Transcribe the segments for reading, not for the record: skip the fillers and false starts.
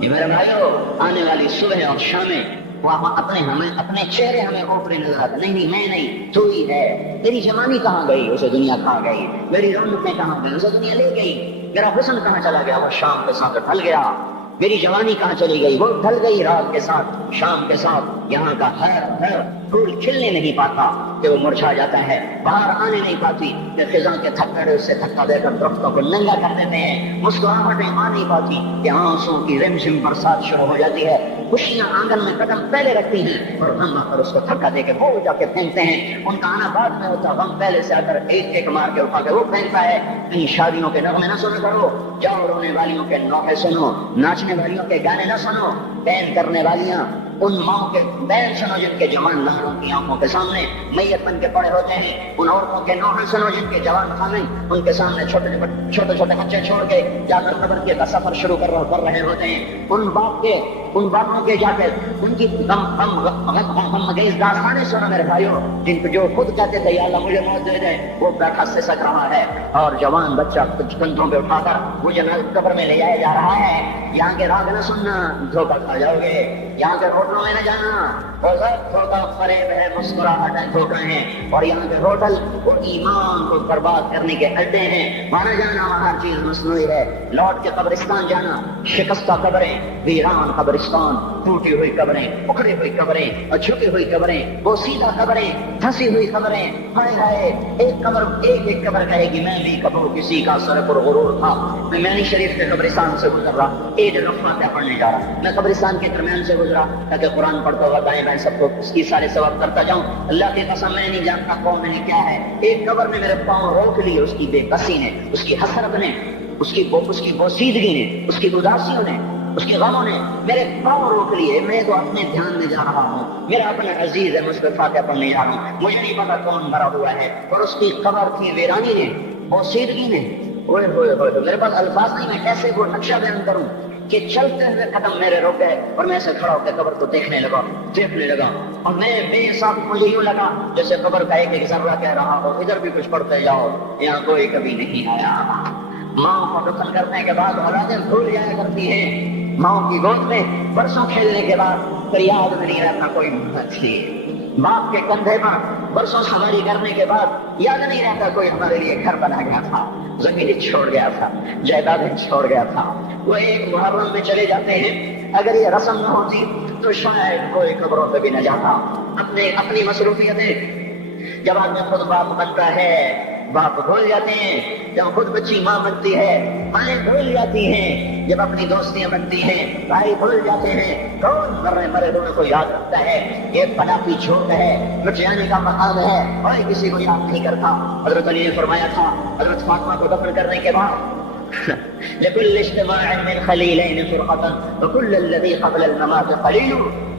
یہ میرے بھائیو آنے والی صبح اور شامیں وہ اپنے چہرے ہمیں اوپرے نظر آتے، نہیں میں نہیں، تو ہی ہے۔ میری جوانی کہاں گئی، اسے دنیا کہاں گئی، میری رونقیں کہاں گئی، اسے دنیا لے گئی، میرا حسن کہاں چلا گیا، وہ شام کے ساتھ ڈھل گیا، میری جوانی کہاں چلی گئی، وہ ڈھل گئی رات کے ساتھ، شام کے ساتھ۔ یہاں کا ہر پھول کھلنے نہیں پاتا کہ وہ مرجھا جاتا ہے، باہر آنے نہیں پاتی کہ خزاں کے تھپڑے اس سے دھکا دے کر درختوں کو ننگا کر دیتے ہیں، مسکراہٹیں آ نہیں پاتی کہ آنسوں کی رمجم برسات شروع ہو جاتی ہے، خوشیاں آنگن میں قدم پہلے رکھتی ہیں اور ہم آ کر اس کو دھکا دے کے وہ جا کے پھینکتے ہیں۔ ان کا آنا بعد میں ہوتا، غم پہلے سے آ کر ایک ایک مار کے اٹھا کے وہ پھینکتا ہے۔ کہیں شادیوں کے نغمے نہ سنا کرو، جاؤ رونے والیوں کے نوحے سنو، ناچنے والیوں کے گانے نہ سنو، بین کرنے والیاں ان ماؤں کے بین سنو جن کے جوان لاڑوں کی آنکھوں کے سامنے میت بن کے پڑے ہوتے ہیں، ان عورتوں کے نوحے سنو جن کے جوان خامن ان کے سامنے چھوٹے چھوٹے بچے چھوڑ کے جا کر قبر کا سفر شروع کر رہے ہوتے ہیں، ان باپوں کے جا کر ان کی غمگیز داستانیں سنو میرے بھائیوں، جن کو جو خود کہتے تھے یا اللہ مجھے موت دے دے، وہ بیٹھا سسک رہا ہے اور جوان بچہ کچھ کندھوں پہ اٹھا کر وہ جنت قبر میں لے جایا جا رہا ہے۔ یہاں کے راگ نہ سننا، دھوکہ کھا جاؤ گے، یہاں کے ہوٹلوں میں نہ جانا، اور سب دھوکہ فریب ہے، مسکراہٹ ہے، دھوکہ ہیں، اور یہاں کے ہوٹل وہ ایمان کو برباد کرنے کے اڈے ہیں، وہاں جانا وہاں ہر چیز مصنوعی ہے، لوٹ کے قبرستان جانا، شکستہ قبریں، ویران قبرستان، ٹوٹی ہوئی قبریں، اکھڑی ہوئی قبریں اور جھکی ہوئی قبریں، بوسیدہ قبریں، دھسی ہوئی قبریں، ہائے ہائے، ایک قبر کہے گی میں بھی کبھی کسی کا سر پر غرور تھا۔ میں مینی شریف کے قبرستان سے گزر رہا، عید الفاتحہ پڑھنے جا رہا، میں قبرستان کے درمیان سے گزرا تاکہ قرآن پڑھتا ہوا دائیں بائیں سب کو اس کی سارے ثواب کرتا جاؤں۔ اللہ کی قسم میں نہیں جانتا کون ہے کیا ہے، ایک قبر نے میرے پاؤں روک لیے، اس کی بے بسی نے، اس کی حسرت نے، اس کی بوسیدگی نے، اس کی اداسیوں نے، اس کے غموں نے میرے پاؤں روک لیے۔ میں تو اپنے دھیان میں جا رہا ہوں، میرا اپنا عزیز ہے، مجھ پہ فاتحہ پڑھنے جا رہا ہوں، مجھے نہیں پتا کون مرا ہوا ہے، اور اس کی قبر کی ویرانی نے، بوسیدگی نے، اوئے ہوئے ہوئے، میرے پاس الفاظ نہیں، میں کیسے وہ نقشہ بیان کروں کہ چلتے ہوئے قدم میرے روک گئے اور میں سے کھڑا ہو کے قبر کو دیکھنے لگا، اور میں بے حساب مجھے یوں لگا جیسے قبر کا ایک ذرہ کہہ رہا ہو ادھر بھی کچھ پڑھتے جاؤ، یہاں کوئی کبھی نہیں آیا۔ ماں کو دفن کرنے کے بعد اولادیں بھول جایا کرتی ہیں، ماں کی گود میں برسوں کھیلنے کے بعد پھر یاد میں نہیں رہتا کوئی مچھلی، باپ کے کندھے پر برسوں سواری کرنے کے بعد یاد نہیں رہتا کوئی ہمارے لیے گھر بنا گیا تھا، زمین چھوڑ گیا تھا، جائیدادیں چھوڑ گیا تھا۔ وہ ایک محرم میں چلے جاتے ہیں، اگر یہ رسم نہ ہوتی تو شاید کوئی قبروں پہ بھی نہ جاتا۔ اپنی مصروفیتیں، جب آدمی خود باپ بنتا ہے باپ بھول جاتے ہیں، جب خود بچی ماں بنتی ہے مائیں بھول جاتی ہیں، جب اپنی دوستیاں بنتی ہیں بھائی بھول جاتے ہیں، کون مرے دونوں کو یاد رکھتا ہے؟ یہ بڑا کی جھوٹ ہے، مٹ جانے کا مقام ہے اور کسی کو یاد نہیں کرتا۔ حضرت علی نے فرمایا تھا حضرت فاطمہ کو دفن کرنے کے بعد لكل اجتماع من خليلين فرقة وكل الذي قبل الممات قليل۔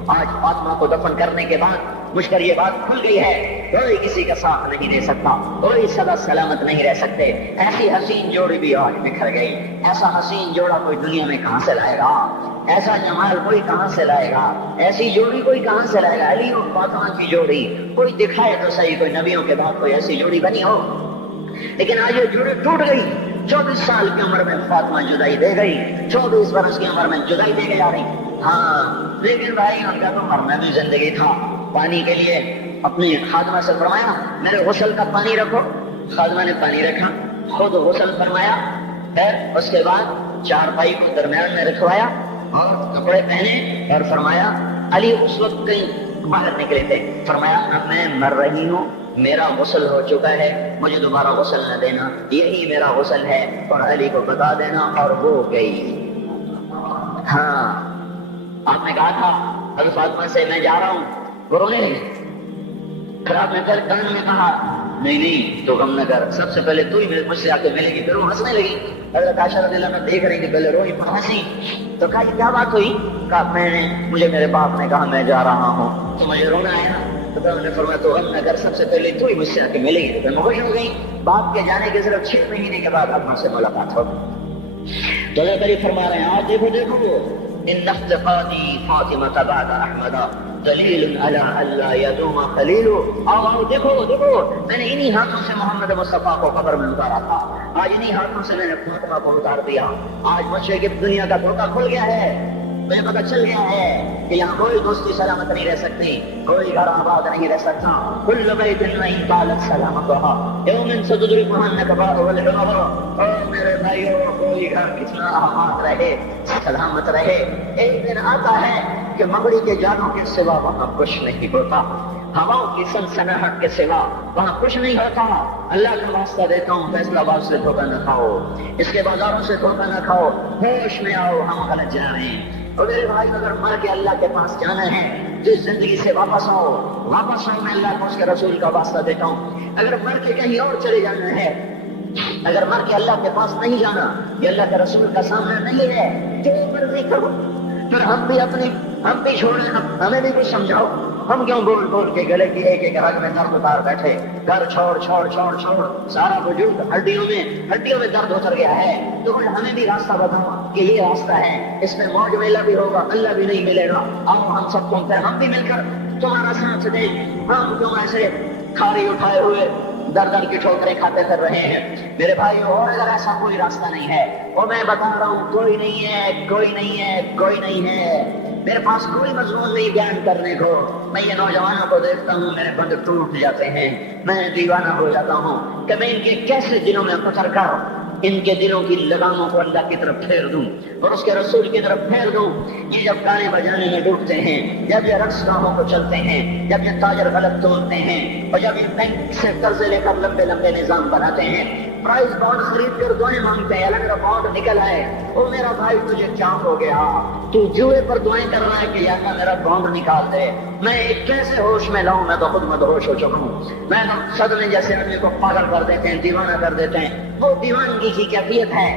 آج فاطمہ کو دفن کرنے کے بعد مجھ پر یہ بات کھل گئی ہے، کوئی کسی کا ساتھ نہیں دے سکتا، کوئی سدا سلامت نہیں رہ سکتے۔ ایسی حسین جوڑی بھی آج بکھر گئی، ایسا حسین جوڑا کوئی دنیا میں کہاں سے لائے گا، ایسا جمال کوئی کہاں سے لائے گا، ایسی جوڑی کوئی کہاں سے لائے گا؟ علی اور فاطمہ کی جوڑی کوئی دکھائے تو صحیح، کوئی نبیوں کے بعد کوئی ایسی جوڑی بنی ہو، لیکن آج یہ جوڑی ٹوٹ گئی۔ 24 سال کی عمر میں فاطمہ جدائی دے گئی، 24 برس کی عمر میں جدائی دے کے جا رہی۔ ہاں لیکن بھائی ان کا تو مرنا بھی زندگی تھا۔ پانی کے لیے اپنی خادمہ سے فرمایا میرے غسل کا پانی رکھو، خادمہ نے پانی رکھا، خود غسل فرمایا، پھر اس کے بعد چارپائی کو درمیان میں رکھوایا اور کپڑے پہنے اور فرمایا، علی اس وقت کہیں باہر نکلے تھے، فرمایا اب میں مر رہی ہوں، میرا غسل ہو چکا ہے، مجھے دوبارہ غسل نہ دینا، یہی میرا غسل ہے اور علی کو بتا دینا، اور وہ گئی۔ ہاں آپ نے کہا تھا حضرت فاطمہ سے میں جا رہا ہوں، وہ رونے لگی، پھر آپ نے پھر کان میں کہا نہیں تو غم نہ کر، سب سے پہلے تو ہی مجھ سے آ کے ملے گی، پھر وہ ہنسنے لگی۔ حضرت عائشہ رضی اللہ عنہا دیکھ رہی تھی، پہلے روئی پھر ہنسی، تو کہا یہ کیا بات ہوئی؟ کہا مجھے میرے باپ نے کہا میں جا رہا ہوں تو مجھے رونا آیا، تو انہوں نے فرمایا تو غم نہ کر، سب سے پہلے تو ہی مجھ سے آ کے ملے گی۔ تو میں خوش ہو گئی، باپ کے جانے کے صرف 6 مہینے کے بعد اب سے ملاقات ہو۔ تو اللہ تعالیٰ فرما رہے ہیں آج دیکھو ان افتقادی فاطمہ بعد احمد دلیل علی اللہ یدوم خلیل۔ آؤ دیکھو میں نے انہی ہاتھوں سے محمد مصطفیٰ کو قبر میں اتارا تھا، آج انہی ہاتھوں سے میں نے فاطمہ کو اتار دیا، آج مجھے کہ دنیا کا دھوکہ کھل گیا ہے، مجھے پتہ چل گیا ہے کہ یہاں کوئی دوستی سلامت نہیں رہ سکتی، کوئی گھر آباد نہیں رہ سکتا. کل بیت وإن طالت سلامتها یوم ستدركها النكباء والعرب. اور میرے بھائیو، کوئی گھر کتنا آباد رہے، سلامت رہے، ایک دن آتا ہے کہ مغرب کے جانوں کے سوا وہاں کچھ نہیں ہوتا، ہواؤں کی سنسناہٹ کے سوا وہاں کچھ نہیں ہوتا. اللہ کا واسطہ دیتا ہوں، فیصلہ آباد سے دھوکہ نہ کھاؤ، اس کے بازاروں سے دھوکہ نہ کھاؤ، ہوش میں آؤ، ہم غلط جا رہے ہیں. اور میرے بھائی، اگر مر کے اللہ کے پاس جانا ہے تو اس زندگی سے واپس آؤ، واپس آؤ. میں اللہ کو اس کے رسول کا واسطہ دیتا ہوں. اگر مر کے کہیں اور چلے جانا ہے، اگر مر کے اللہ کے پاس نہیں جانا، یہ اللہ کے رسول کا سامنا نہیں ہے، جو مرضی کرو. پھر ہم بھی چھوڑیں، ہمیں بھی کچھ سمجھاؤ. ہم کیوں بول بول کے گلے کی ایک رگ میں درد اتار بیٹھے؟ گھر چھوڑ چھوڑ چھوڑ چھوڑ، سارا وجود ہڈیوں میں درد اتر گیا ہے. تو ہمیں بھی راستہ بتاؤ کہ یہ راستہ ہے، اس میں موج میلہ بھی ہوگا، اللہ بھی نہیں ملے گا. آؤ ہم سب کو پھر ہم بھی مل کر تمہارا ساتھ دیں. ہم کیوں ایسے کھاری اٹھائے ہوئے در در کی ٹھوکریں کھاتے پھر رہے ہیں؟ میرے بھائی، اور اگر ایسا کوئی راستہ نہیں ہے، اور میں بتا رہا ہوں کوئی نہیں ہے، کوئی نہیں ہے، کوئی نہیں ہے. میرے پاس کوئی مضمون نہیں بیان کرنے کو. میں یہ نوجوانوں کو دیکھتا ہوں، میرے بند ٹوٹ جاتے ہیں، میں دیوانہ ہو جاتا ہوں کہ میں ان کے کیسے دلوں میں اتر کر ان کے دلوں کی لگاموں کو اللہ کی طرف پھیر دوں اور اس کے رسول کی طرف پھیر دوں. یہ جب گانے بجانے میں ڈوبتے ہیں، جب یہ رقص گاہوں کو چلتے ہیں، جب یہ تاجر غلط توڑتے ہیں، اور جب یہ بینک سے قرضے لے کر لمبے لمبے نظام بناتے ہیں، پرائز بانڈ خرید کر دعائیں مانگتے ہیں، الگ بانڈ نکل آئے. او میرا بھائی، تجھے کیا ہو گیا؟ تو جوئے پر دعائیں کر رہا ہے کہ یا اللہ میرا بانڈ نکال دے. میں کیسے ہوش میں لاؤں؟ میں تو خود مدہوش ہو چکا ہوں. میں تو صدمے جیسے آدمی کو پاگل کر دیتے ہیں، دیوانہ کر دیتے ہیں. وہ دیوانگی کی کیفیت ہے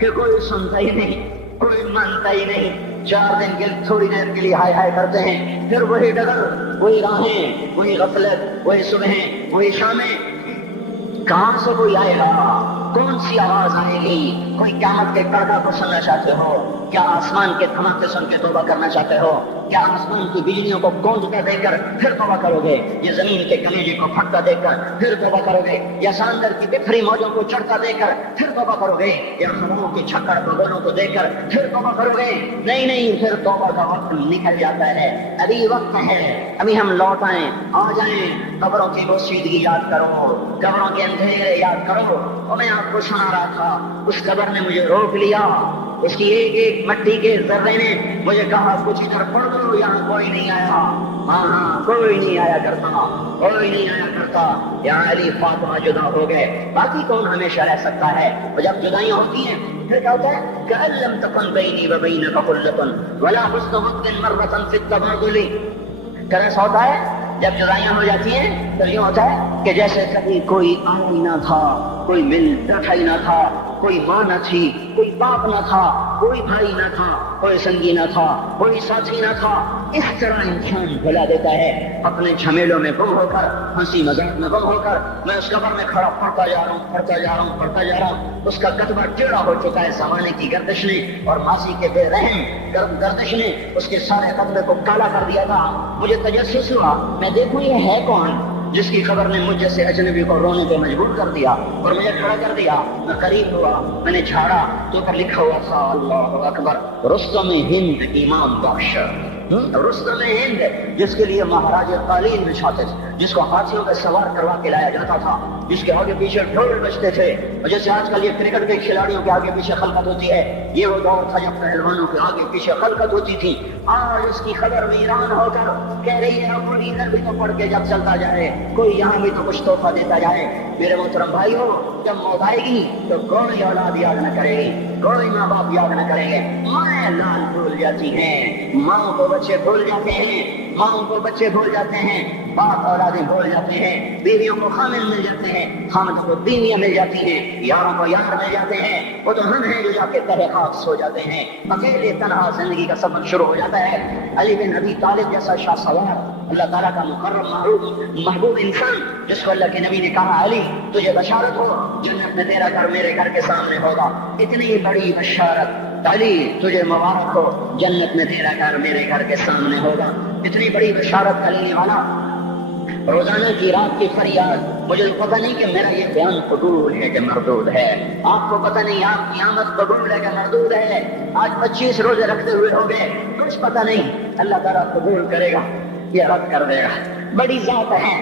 کہ کوئی سنتا ہی نہیں، کوئی مانتا ہی نہیں. 4 دن کے تھوڑی دیر کے لیے ہائے ہائے کرتے ہیں، پھر وہی ڈگر، وہی راہیں، وہی غفلت، وہی صبحیں، وہی شامیں. کہاں سے کوئی آئے گا؟ کون سی آواز آئے گی؟ کوئی قیامت کے کڑکا کو سننا چاہتے ہو؟ کیا آسمان کے دھماکے سن کے توبہ کرنا چاہتے ہو؟ کیا آسمان کی بجلیوں کو گونجتا دیکھ کر پھر توبہ کرو گے؟ یہ زمین کے کلیجے کو پھٹتا دیکھ کر پھر توبہ کرو گے؟ یا سمندر کی بکھری موجوں کو چڑھتا دیکھ کر پھر توبہ کرو گے؟ یا ہواؤں کے چھکڑ بغلوں کو دیکھ کر پھر توبہ کرو گے؟ نہیں نہیں، پھر توبہ کا وقت نکل جاتا ہے. ابھی وقت ہے، ابھی ہم لوٹ آئیں، آ جائیں. قبروں کی بوسیدگی یاد کرو، قبروں کے اندھیرے یاد کرو. اور میں آپ کو سنا رہا تھا، اس قبر نے مجھے روک لیا، اس کی ایک ایک مٹی کے ذرے نے مجھے کہا کچھ ادھر پڑھ دو، یہاں کوئی نہیں آیا. ہاں، کوئی نہیں آیا کرتا، کوئی نہیں آیا کرتا. یہاں علی فاطمہ جدا ہو گئے، باقی کون ہمیشہ رہ سکتا ہے؟ اور جب جدائیاں ہوتی ہیں پھر کیا ہوتا ہے؟ کہ لم تکن بینی و بینک خلۃ ولا حسن وقت مرۃ فی التبادل. کیسا ہوتا ہے جب جدائیاں ہو جاتی ہیں؟ تو یہ ہوتا ہے کہ جیسے کبھی کوئی آنا ہی نہ تھا، کوئی مل بیٹھا ہی نہ تھا، کوئی ماں نہ تھی، کوئی باپ نہ تھا، کوئی بھائی نہ تھا، کوئی سنگی نہ تھا، کوئی ساتھی نہ تھا. اس طرح انسان بھلا دیتا ہے اپنے جھمیلوں میں گم ہو کر، ہنسی مذاق میں گم ہو کر. میں اس قبر میں کھڑا پڑھتا جا رہا ہوں، پڑھتا جا رہا ہوں، پڑھتا جا رہا ہوں. اس کا کتبہ ٹیڑھا ہو چکا ہے زمانے کی گردش نے اور ماضی کے بے رحم گردش نے اس کے سارے کتبے کو کالا کر دیا تھا. مجھے تجسس ہوا، میں دیکھوں یہ ہے کون جس کی خبر نے مجھ جیسے اجنبی کو رونے پہ مجبور کر دیا اور مجھے کھڑا کر دیا. میں قریب ہوا، میں نے جھاڑا تو پر لکھا ہوا تھا اللہ اکبر، رستم ہند امام بخش. رستم ہند، جس کے لیے مہاراج قالین بچھاتے تھے، جس کو ہاتھیوں پہ سوار کروا کے لایا جاتا تھا، جس کے آگے پیچھے ڈھول بجتے تھے. اور جیسے آج کل یہ کرکٹ کے کھلاڑیوں کے آگے پیچھے خلقت ہوتی ہے، یہ وہ دور تھا جب پہلوانوں کے آگے پیچھے خلقت ہوتی تھی. آج اس کی خبر ویران ہو کر کہہ رہی ہے کوئی ادھر بھی تو پڑھ کے جب چلتا جائے، کوئی یہاں بھی تو کچھ تحفہ دیتا جائے. میرے محترم بھائیو، جب موت آئے گی تو کوئی اولاد یاد نہ کرے گی، کوئی ماں باپ یاد نہ کریں گے. مائیں لال بھول جاتی ہیں، ماں کو بچے بھول جاتے ہیں، ماں کو بچے بھول جاتے ہیں، باپ اولادیں بھول جاتے ہیں، بیویوں کو خامن مل جاتے ہیں، خامن کو بیویاں مل جاتی ہیں، یاروں کو یار مل جاتے ہیں. وہ تو ہم ہیں جو جا کے تہہ خاک سو جاتے ہیں. اکیلے تنہا زندگی کا سفر شروع ہو جاتا ہے. علی بن ابی طالب جیسا شاہ سوار، اللہ تعالیٰ کا مقرب محبوب انسان، جس کو اللہ کے نبی نے کہا علی تجھے بشارت ہو، جنت میں تیرا گھر میرے گھر کے سامنے ہوگا. اتنی بڑی بشارت، علی تجھے مبارک ہو، جنت میں تیرا گھر میرے گھر کے سامنے ہوگا. اتنی بڑی بشارت کرنے والا روزانہ کی رات کی فریاد مجھے تو پتہ نہیں کہ میرا یہ بیان قبول ہے کہ مردود ہے. آپ کو پتہ نہیں آپ کی آمد قبول ہے کہ مردود ہے. آج 25 روزے رکھتے ہوئے ہو گئے, کچھ پتہ نہیں. اللہ تعالیٰ قبول کرے گا یا رد کر دے گا. بڑی ذات ہے.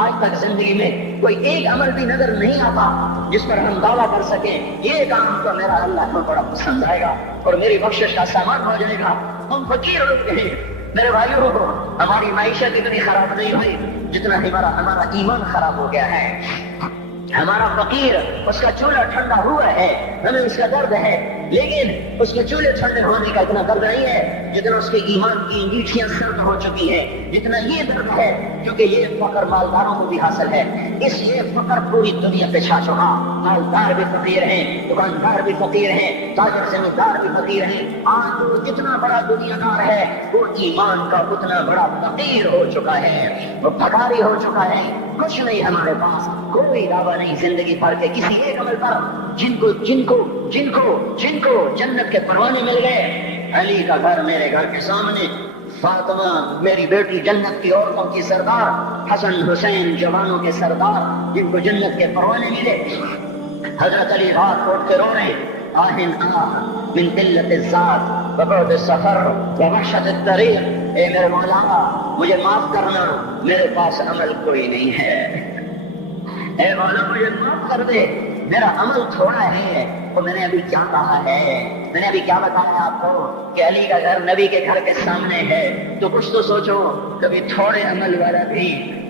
آج تک زندگی میں کوئی ایک عمل بھی نظر نہیں آتا جس پر ہم دعویٰ کر سکیں یہ کام تو میرا اللہ کو بڑا پسند آئے گا اور میری بخشش کا سامان ہو جائے گا. ہم فقیر لوگ ہیں میرے بھائیوں کو. ہماری معیشت اتنی خراب نہیں ہوئی جتنا ہمارا ایمان خراب ہو گیا ہے. ہمارا فقیر اس کا چولہا ٹھنڈا ہوا ہے, ہمیں اس کا درد ہے, لیکن اس کے چولہے ٹھنڈے ہونے کا اتنا درد نہیں ہے جتنا اس کے ایمان کی انگیٹھیاں سرد ہو چکی ہیں. جتنا یہ درد ہے کیونکہ یہ فقر مالداروں کو بھی حاصل ہے, اس لیے فقر پوری دنیا پہ چھا چکا. مالدار بھی فقیر ہیں, دکاندار بھی فقیر ہیں, تاجر زمیندار بھی فقیر ہیں. آج وہ جتنا بڑا دنیا دار ہے وہ ایمان کا اتنا بڑا فقیر ہو چکا ہے, وہ بھکاری ہو چکا ہے. کچھ نہیں ہمارے پاس, کوئی دعویٰ نہیں زندگی بھر کے کسی ایک عمل پر. جن کو جنت کے پروانے مل گئے. علی کا گھر میرے گھر کے سامنے, فاطمہ میری بیٹی جنت کی عورتوں کی سردار, حسن حسین جوانوں کے سردار جن کو جنت کے پروانے ملے. حضرت علی رات کو اٹھ کے رو رہے, آہن آہ من قلت الذات وبعد السفر ووحشت الطریق. اے میرے مولا مجھے معاف کرنا, میرے پاس عمل کوئی نہیں ہے. اے مولا مجھے معاف کر دے, میرا عمل تھوڑا ہے. تو میں نے ابھی کیا کہا ہے, میں نے ابھی کیا بتایا آپ کو کہ علی کا گھر نبی کے گھر کے سامنے ہے. تو کچھ تو سوچو, کبھی تھوڑے عمل والا بھی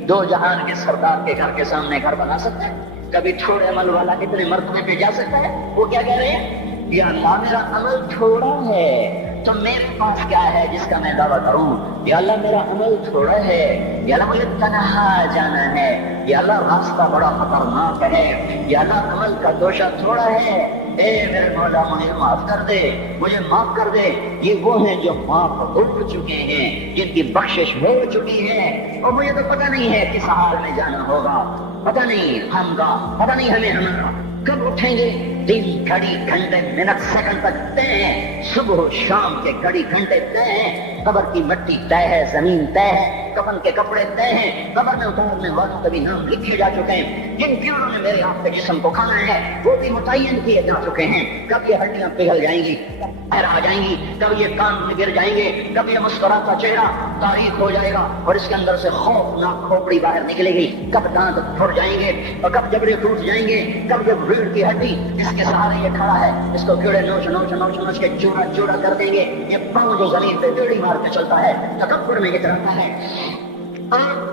دو جہان کے سردار کے گھر کے سامنے گھر بنا سکتا ہے؟ کبھی تھوڑے عمل والا کتنے مرتبے پہ جا سکتا ہے؟ وہ کیا کہہ رہے ہیں, یا اللہ میرا عمل تھوڑا ہے تو میرے پاس کیا ہے جس کا میں دعویٰ کروں. یا اللہ میرا عمل تھوڑا ہے, یا اللہ مجھے تنہا جانا ہے, یا اللہ راستہ بڑا خطرناک ہے, یا اللہ عمل کا دوشہ تھوڑا ہے. اے میرے مولا مجھے معاف کر دے, مجھے معاف کر دے. یہ وہ ہیں جو معاف ہو چکے ہیں, جن کی بخشش ہو چکی ہے. اور مجھے تو پتہ نہیں ہے کس حال میں جانا ہوگا, پتہ نہیں ہم کا, پتہ نہیں ہمیں ہمارا کب اٹھیں گے. دن گھڑی گھنٹے منٹ سیکنڈ تک طے ہیں, صبح شام کے گھڑی گھنٹے طے ہیں. قبر کی مٹی طے ہے, زمین طے ہے, کفن کے کپڑے طے ہیں, قبر میں اتارنے والوں کے بھی نام لکھے جا چکے ہیں. جن کیڑوں نے میرے آپ کے جسم کو کھانا ہے وہ بھی متعین کیے جا چکے ہیں. کب یہ ہڈیاں پگھل جائیں گی, پیر آ جائیں گی, کب یہ کان میں گر جائیں گے, کب یہ مسکراتا چہرہ تاریخ ہو جائے گا اور اس کے اندر سے خوفناک کھوپڑی باہر نکلے گی, کب دانت پھٹ جائیں گے اور کب جبڑے ٹوٹ جائیں گے, کب یہ بھیڑ کی ہڈی اس کے سہارے یہ کھڑا ہے اس کو کیڑے نوچ نوچ نوچ نوچ کے چورا چورا کر دیں گے. یہ پاؤں جو زمین پہ بیڑی مار کے چلتا ہے تکبر میں اترتا ہے.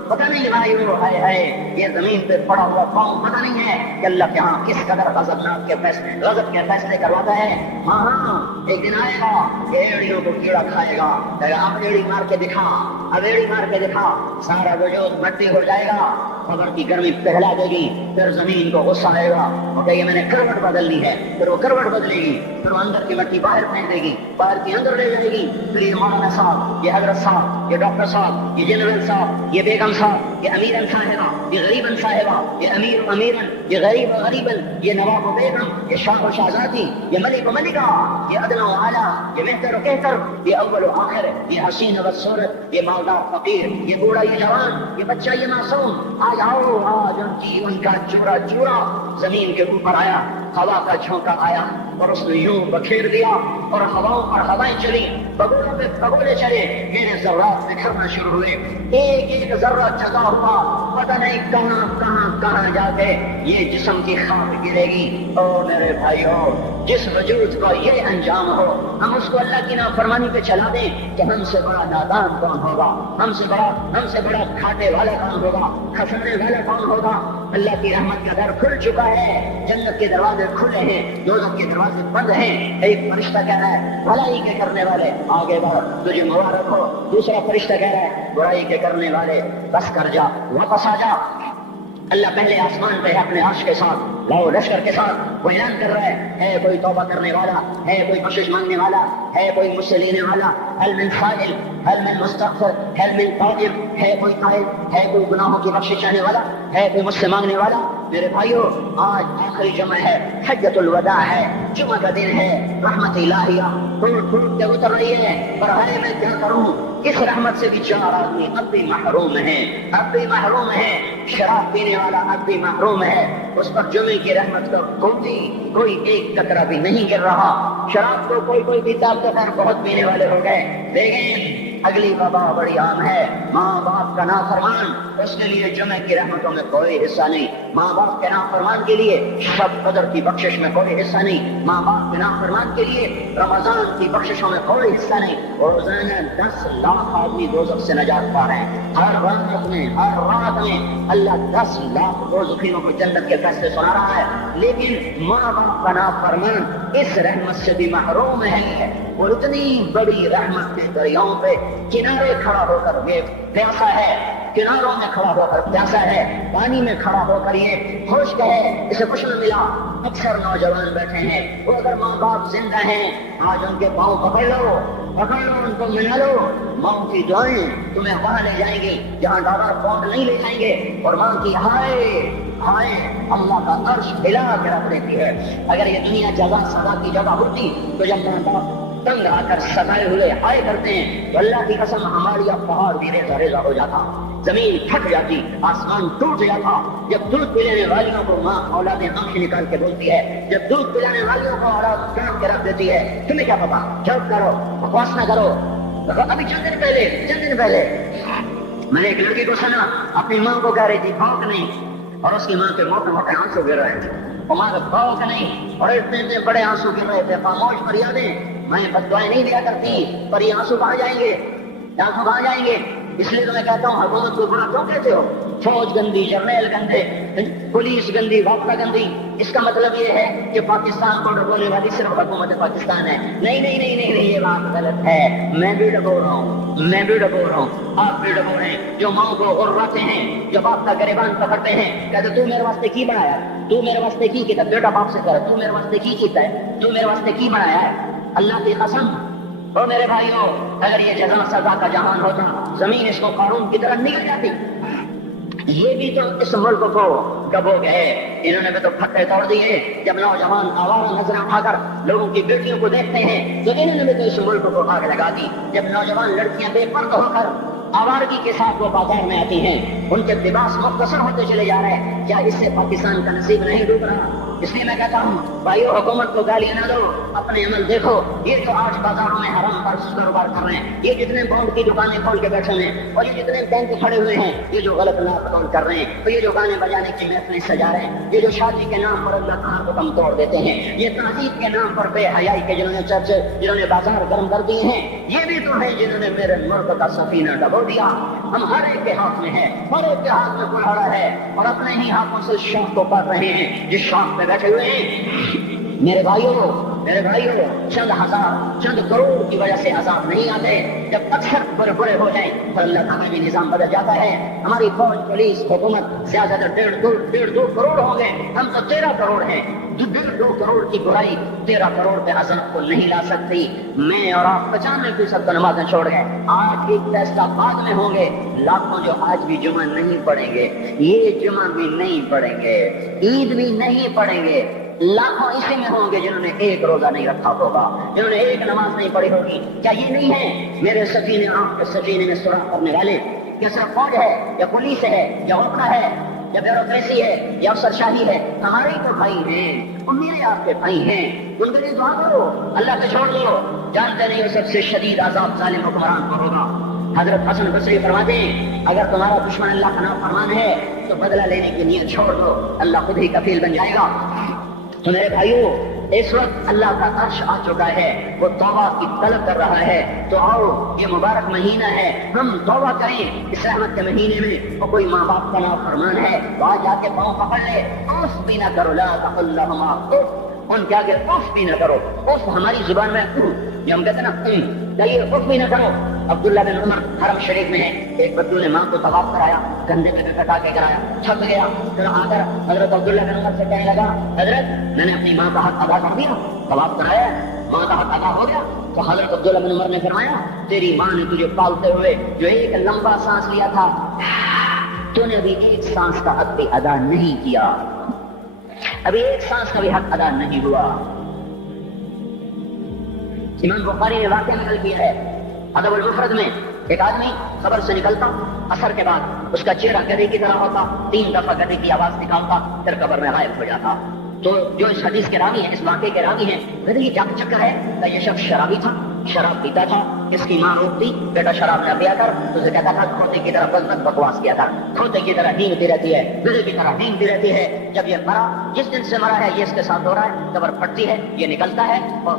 پتہ نہیں بھائیو, ہائے ہائے یہ زمین پہ پڑا ہوا پاؤں پتہ نہیں ہے کہ اللہ کے ہاں کس قدر غضب کے فیصلے کرواتا ہے. ہاں ایک دن آئے گا ایڑیوں کو کیڑا کھائے گا, اب ایڑی مار کے دکھا, اب ایڑی مار کے دکھا, سارا وجود مٹی ہو جائے گا, قبر کی گرمی پہلا دے گی, پھر زمین کو غصہ آئے گا اور کہے میں نے کروٹ بدلنی ہے, پھر وہ کروٹ بدلے گی, پھر وہ اندر کی مٹی باہر پھینک دے گی, باہر کی اندر لے جائے گی. پھر یہ مولانا صاحب, یہ حضرت صاحب, یہ ڈاکٹر صاحب, یہ جنرل صاحب, یہ بیگم صاحب, یہ امیرن صاحبہ, یہ غریبن صاحبہ, یہ امیر امیرن, یہ غریب غریبن, یہ نواب و بیگم, یہ شاہ و شہزادی, یہ ملک و ملکہ, یہ ادنی و اعلیٰ, یہ بہتر و کہتر, یہ اول و آخر, یہ حسین و بدصورت, یہ مالدار فقیر, یہ بوڑھا یہ جوان, یہ بچہ یہ معصوم. آج آؤ, آج ان کا چورا چورا زمین کے اوپر آیا, ہوا کا جھونکا آیا اور اس نے یوں بکھیر دیا اور ہواؤں پر ہوائیں چلی, بگولوں پہ بگولے چلے, میرے ذرات بکھرنا شروع ہوئے. ایک ایک ذرہ جگہ ہوا, پتہ نہیں کہاں کہاں کہاں جا کے یہ جسم کی خاک گرے گی. او میرے بھائیو, جس وجود کا یہ انجام ہو, ہم اس کو اللہ کی نافرمانی پہ چلا دیں کہ ہم سے بڑا نادان کون ہوگا, ہم سے بڑا گھاٹے والا کون ہوگا, کھسانے والا کون ہوگا. اللہ کی رحمت کا در کھل چکا ہے, جنت کے دروازے کھلے ہیں, دوزخ کے دروازے بند ہیں. ایک فرشتہ کہہ رہا ہے بھلائی کے کرنے والے آگے بڑھ, تجھے مبارک ہو. دوسرا فرشتہ کہہ رہا ہے برائی کے کرنے والے بس کر جا, واپس آ جا. اللہ پہلے آسمان پہ اپنے عرش کے ساتھ لاؤ لشکر کے ساتھ وہ اعلان کر رہا ہے کوئی توبہ کرنے والا, ہے کوئی بخشش مانگنے والا, ہے کوئی مجھ سے لینے والا, هل من سائل, هل من مستغفر, هل من قادر, ہے کوئی قائل, ہے کوئی گناہوں کی بخشش چاہنے والا, ہے کوئی مجھ سے مانگنے والا. میرے بھائیو آج آخری جمعہ ہے، حجۃ الوداع ہے، جمعہ کا دن ہے، رحمت الہیہ ٹوٹ ٹوٹ کے اتر رہی ہے، پر ہے میں کیا کروں، اس رحمت سے بھی 4 آدمی اب بھی محروم ہیں، اب بھی محروم ہیں، شراب پینے والا اب بھی محروم ہے، اس پر جمعے کی رحمت کا کوئی ایک قطرہ بھی نہیں گر رہا، شراب کو کوئی پیتا تو خیر بہت پینے والے ہو گئے، لیکن اگلی وبا بڑی عام ہے، ماں باپ کا نافرمان، اس کے لیے جمعے کی رحمتوں میں کوئی حصہ نہیں، ماں باپ کے نافرمان کے لیے شب قدر کی بخشش میں کوئی حصہ نہیں، ماں باپ کے نافرمان کے لیے رمضان کی بخششوں میں کوئی حصہ نہیں، اور روزانہ 10 لاکھ آدمی دوزخ سے نجات پا رہے ہیں، ہر رات میں اللہ 10 لاکھ دوزخیوں کو جنت کے فیصلے سنا رہا ہے، لیکن ماں باپ کا نافرمان اس رحمت سے بھی محروم ہے، اور اتنی بڑی رحمت کے دریاؤں پہ کنارے کھڑا ہو کر یہ پیاسا ہے، کناروں میں کھڑا ہو کر پیاسا ہے، پانی میں کھڑا ہو کر یہ خشک ہے، اسے کچھ نہ ملا، اکثر نوجوان بیٹھے ہیں، وہ اگر ماں باپ زندہ ہیں آج ان کے پاؤں پکڑ لو ان کو ملا لو، ماں کی دعائیں تمہیں وہاں لے جائیں گی جہاں ڈالر پاؤنڈ نہیں لے جائیں گے، اور ماں کی ہائے اللہ کا عرش ہلا کے رکھ دیتی ہے۔ اگر یہ دنیا جزا سزا کی جگہ ہوتی تو جب ماں باپ تنگ آ کر سدائے ہوئے ہائے کرتے ہیں تو اللہ کی قسم ہمارا پہاڑ بھی ریزہ ریزہ ہو جاتا، زمین پھٹ جاتی، آسمان ٹوٹ جاتا۔ جب دودھ پلانے والیوں کو ماں اولادیں آنکھیں نکال کے بولتی ہے، جب دودھ پلانے والیوں کو اولاد کاٹ کے رکھ دیتی ہے، تمہیں کیا پتا، چپ کرو، بکواس نہ کرو۔ ابھی چند دن پہلے میں نے ایک لڑکی کو سنا اپنی ماں کو کہہ رہی تھی بھوک نہیں، اور اس کی ماں کے موٹے موٹے آنسو گر رہے تھے، ماں کو بھوک نہیں، اور اتنے بڑے آنسو گر رہے تھے۔ خاموش فریادیں، میں بد دعائیں نہیں دیا کرتی، پر یہ آنسو کہاں جائیں گے، آنسو کہاں جائیں گے؟ اس لیے تو میں کہتا ہوں حکومت کو برا کیوں کہتے ہو؟ فوج گندی، جرنیل گندے، پولیس گندی، وفا گندی، اس کا مطلب یہ ہے کہ پاکستان کو ڈبونے والی صرف حکومت پاکستان ہے۔ نہیں، یہ بات غلط ہے، میں بھی ڈبو رہا ہوں، آپ بھی ڈبو رہے ہیں، جو ماں کو غرواتے ہیں، جو باپ کا گریبان پکڑتے ہیں، کہتے تو میرے واسطے کی بنایا، تو میرے واسطے کی کیا، بیٹا باپ سے کہہ تو میرے واسطے کی کیتا ہے، تو میرے واسطے کی بنایا ہے، اللہ کی قسم۔ اور میرے بھائیوں، اگر یہ جزا سزا کا جہان ہوتا، زمین اس کو قارون کی طرح نگل جاتی۔ یہ بھی تو اس ملک کو ڈبو گئے، انہوں نے بھی تو پھٹے توڑ دیے۔ جب نوجوان آوارہ نظریں اٹھا کر لوگوں کی بیٹیوں کو دیکھتے ہیں تو انہوں نے بھی تو اس ملک کو آگ لگا دی۔ جب نوجوان لڑکیاں بے پردہ ہو کر آوارگی کے ساتھ وہ بازار میں آتی ہیں، ان کے لباس مختصر ہوتے چلے جا رہے ہیں، کیا اس سے پاکستان کا نصیب نہیں ڈوب رہا؟ اس لیے میں کہتا ہوں بھائیو، حکومت کو گالیاں نہ دو، اپنے عمل دیکھو۔ یہ جو آج بازاروں میں حرام پر کاروبار کر رہے ہیں، یہ جتنے بانڈ کی دکانیں کھول کے بیٹھے ہیں، اور یہ جتنے بینک کھڑے ہوئے ہیں، یہ جو غلط ناپ کر رہے ہیں، اور یہ جو گانے بجانے کی محفلیں سجا رہے ہیں، یہ جو شادی کے نام پر اللہ کہاں کو کم توڑ دیتے ہیں، یہ تہذیب کے نام پر بے حیائی کے جنہوں نے بازار گرم کر دیے ہیں، یہ بھی تو ہے جنہوں نے میرے ملک کا سفینہ ڈبو دیا۔ ہم ہر ایک کے ہاتھ میں ہے، ہر ایک کے ہاتھ میں کلہاڑا ہے، اور اپنے ہی ہاتھوں سے شوق کو پڑھ رہے ہیں جس شوق پہ بیٹھے ہوئے ہیں۔ میرے بھائیوں، چند ہزار، چند کروڑ کی وجہ سے عذاب نہیں آتے، جب اکثر برے ہو جائیں تو اللہ تعالیٰ بھی نظام بدل جاتا ہے۔ ہماری فوج، پولیس، حکومت زیادہ تر 1.5 کروڑ ہوں گے، ہم تو 13 کروڑ ہیں۔ 1.5 کروڑ کی برائی 13 کروڑ کے عذاب کو نہیں لا سکتی۔ میں اور آپ 95% تو نمازیں چھوڑ گئے، آج ایک فیصلہ بعد میں ہوں گے۔ لاکھوں جو آج بھی جمعہ نہیں پڑھیں گے، یہ جمعہ بھی نہیں پڑھیں گے، عید بھی نہیں پڑھیں گے، لاکھوں اسی میں ہوں گے جنہوں نے ایک روزہ نہیں رکھا ہوگا، جنہوں نے ایک نماز نہیں پڑھی ہوگی۔ کیا یہ نہیں ہے میرے سفینے، آپ کے سفینے میں سراغ کرنے والے؟ کیا صرف فوج ہے، یا پولیس ہے، یا وفا ہے، یا بیوروکریسی ہے، یا افسر شاہی ہے؟ ہمارے ہی تو بھائی ہیں، اور میرے آپ کے بھائی ہیں، ان کے لیے دعا کرو، اللہ پہ چھوڑ دو۔ جانتے نہیں ہو سب سے شدید عذاب ظالم حکمران کو ہوگا۔ حضرت حسن بصری فرماتے ہیں اگر تمہارا دشمن اللہ کا نافرمان ہے تو بدلہ لینے کی نیت چھوڑ دو، اللہ خود ہی کفیل بن جائے گا۔ تو میرے بھائیوں، اس وقت اللہ کا عرش آ چکا ہے، وہ توبہ کی طلب کر رہا ہے، تو آؤ، یہ مبارک مہینہ ہے، ہم توبہ کریں۔ اس رحمت کے مہینے میں وہ کوئی ماں باپ کا نافرمان ہے تو آج جا کے پاؤں پکڑ لے، اف بھی نہ کرو، لا تقل لہما اف، ان کے آگے اف بھی نہ کرو۔ اف ہماری زبان میں یہ ہم کہتے ہیں نا، چاہیے اف بھی نہ کرو۔ عبداللہ بن عمر حرم شریف میں ہے، ایک بدو نے ماں کو طواف کرایا، کندھے پہ کٹا کے کرایا، تھک گیا، پھر آ کر حضرت عبداللہ بن عمر سے کہنے لگا حضرت میں نے اپنی ماں کا حق ادا کر دیا، طواف کرایا، ماں کا حق ادا ہو گیا۔ تو حضرت عبداللہ بن عمر نے فرمایا تیری ماں نے تجھے پالتے ہوئے جو ایک لمبا سانس لیا تھا، تو نے ابھی ایک سانس کا حق بھی ادا نہیں کیا۔ ابھی ایک سانس کا بھی حق ادا نہیں ہوا. امام بخاری نے واقعہ نقل کیا ہے ادب المفرد میں، ایک آدمی قبر سے نکلتا، عصر کے بعد اس کا چہرہ گدھے کی طرح ہوتا، 3 دفعہ گدھے کی آواز نکالتا، پھر قبر میں غائب ہو جاتا. تو جو اس حدیث کے راوی ہیں، اس واقعے کے راوی ہیں، گدھے کی کیا چکر ہے کہ یہ شخص شرابی تھا، شراب پیتا تھا. اس کی ماں روکتی، بیٹا شراب نہ پیا کر، تو اسے کہتا تھا کھوتے کی طرح بس بکواس کیا کر، کھوتے کی طرح ہینگتی رہتی ہے، گدھے کی طرح ہینگتی رہتی ہے. جب یہ مرا، جس دن سے مرا ہے یہ اس کے ساتھ ہو رہا ہے، قبر پھٹتی ہے، یہ نکلتا ہے اور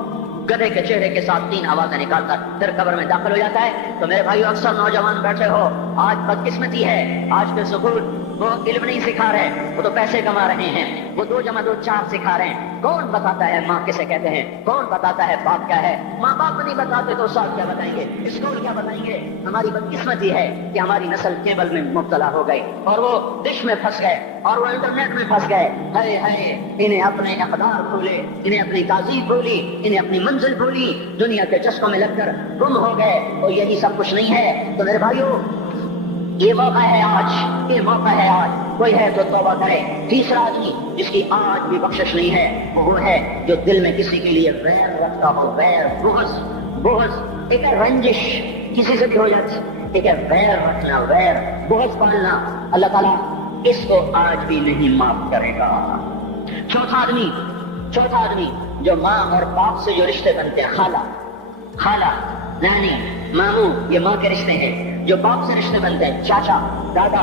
گدھے کے چہرے کے ساتھ 3 آوازیں نکالتا پھر قبر میں داخل ہو جاتا ہے. تو میرے بھائیو، اکثر نوجوان بیٹھے ہو، آج بدقسمتی ہے، آج کے سکول وہ علم نہیں سکھا رہے، وہ تو پیسے کما رہے ہیں، وہ 2 + 2 4 سکھا رہے ہیں. کون بتاتا ہے ماں کسے کہتے ہیں؟ کون بتاتا ہے باپ کیا ہے؟ ماں باپ نہیں بتاتے تو استاد کیا بتائیں گے؟ اسکول کیا بتائیں گے؟ ہماری بدقسمتی ہے کہ ہماری نسل کیبل میں مبتلا ہو گئی اور وہ ڈش میں پھنس گئے اور وہ انٹرنیٹ میں پھنس گئے. ہائے ہائے، انہیں اپنے اقدار بھولے، انہیں اپنی تہذیب بھولی، انہیں اپنی منزل بھولی، دنیا کے چسکوں میں لگ کر گم ہو گئے. اور یہی سب کچھ نہیں ہے. تو میرے بھائیو، یہ موقع ہے آج، یہ موقع ہے آج. کوئی ہے تو توبہ کرے. تیسرا آدمی جس کی آج بھی بخشش نہیں ہے وہ ہے جو دل میں کسی کے لیے ویر رکھتا ہو، ویر، بغض، ایک رنجش کسی سے بھی ہو جاتی، ایک ہے ویر رکھنا، ویر، بغض پالنا. اللہ تعالیٰ اس کو آج بھی نہیں معاف کرے گا. چوتھا آدمی جو ماں اور باپ سے جو رشتے بنتے ہیں، خالہ، نانی، ماموں، یہ ماں کے رشتے ہیں. جو باپ سے رشتے بنتے ہیں، چاچا، دادا،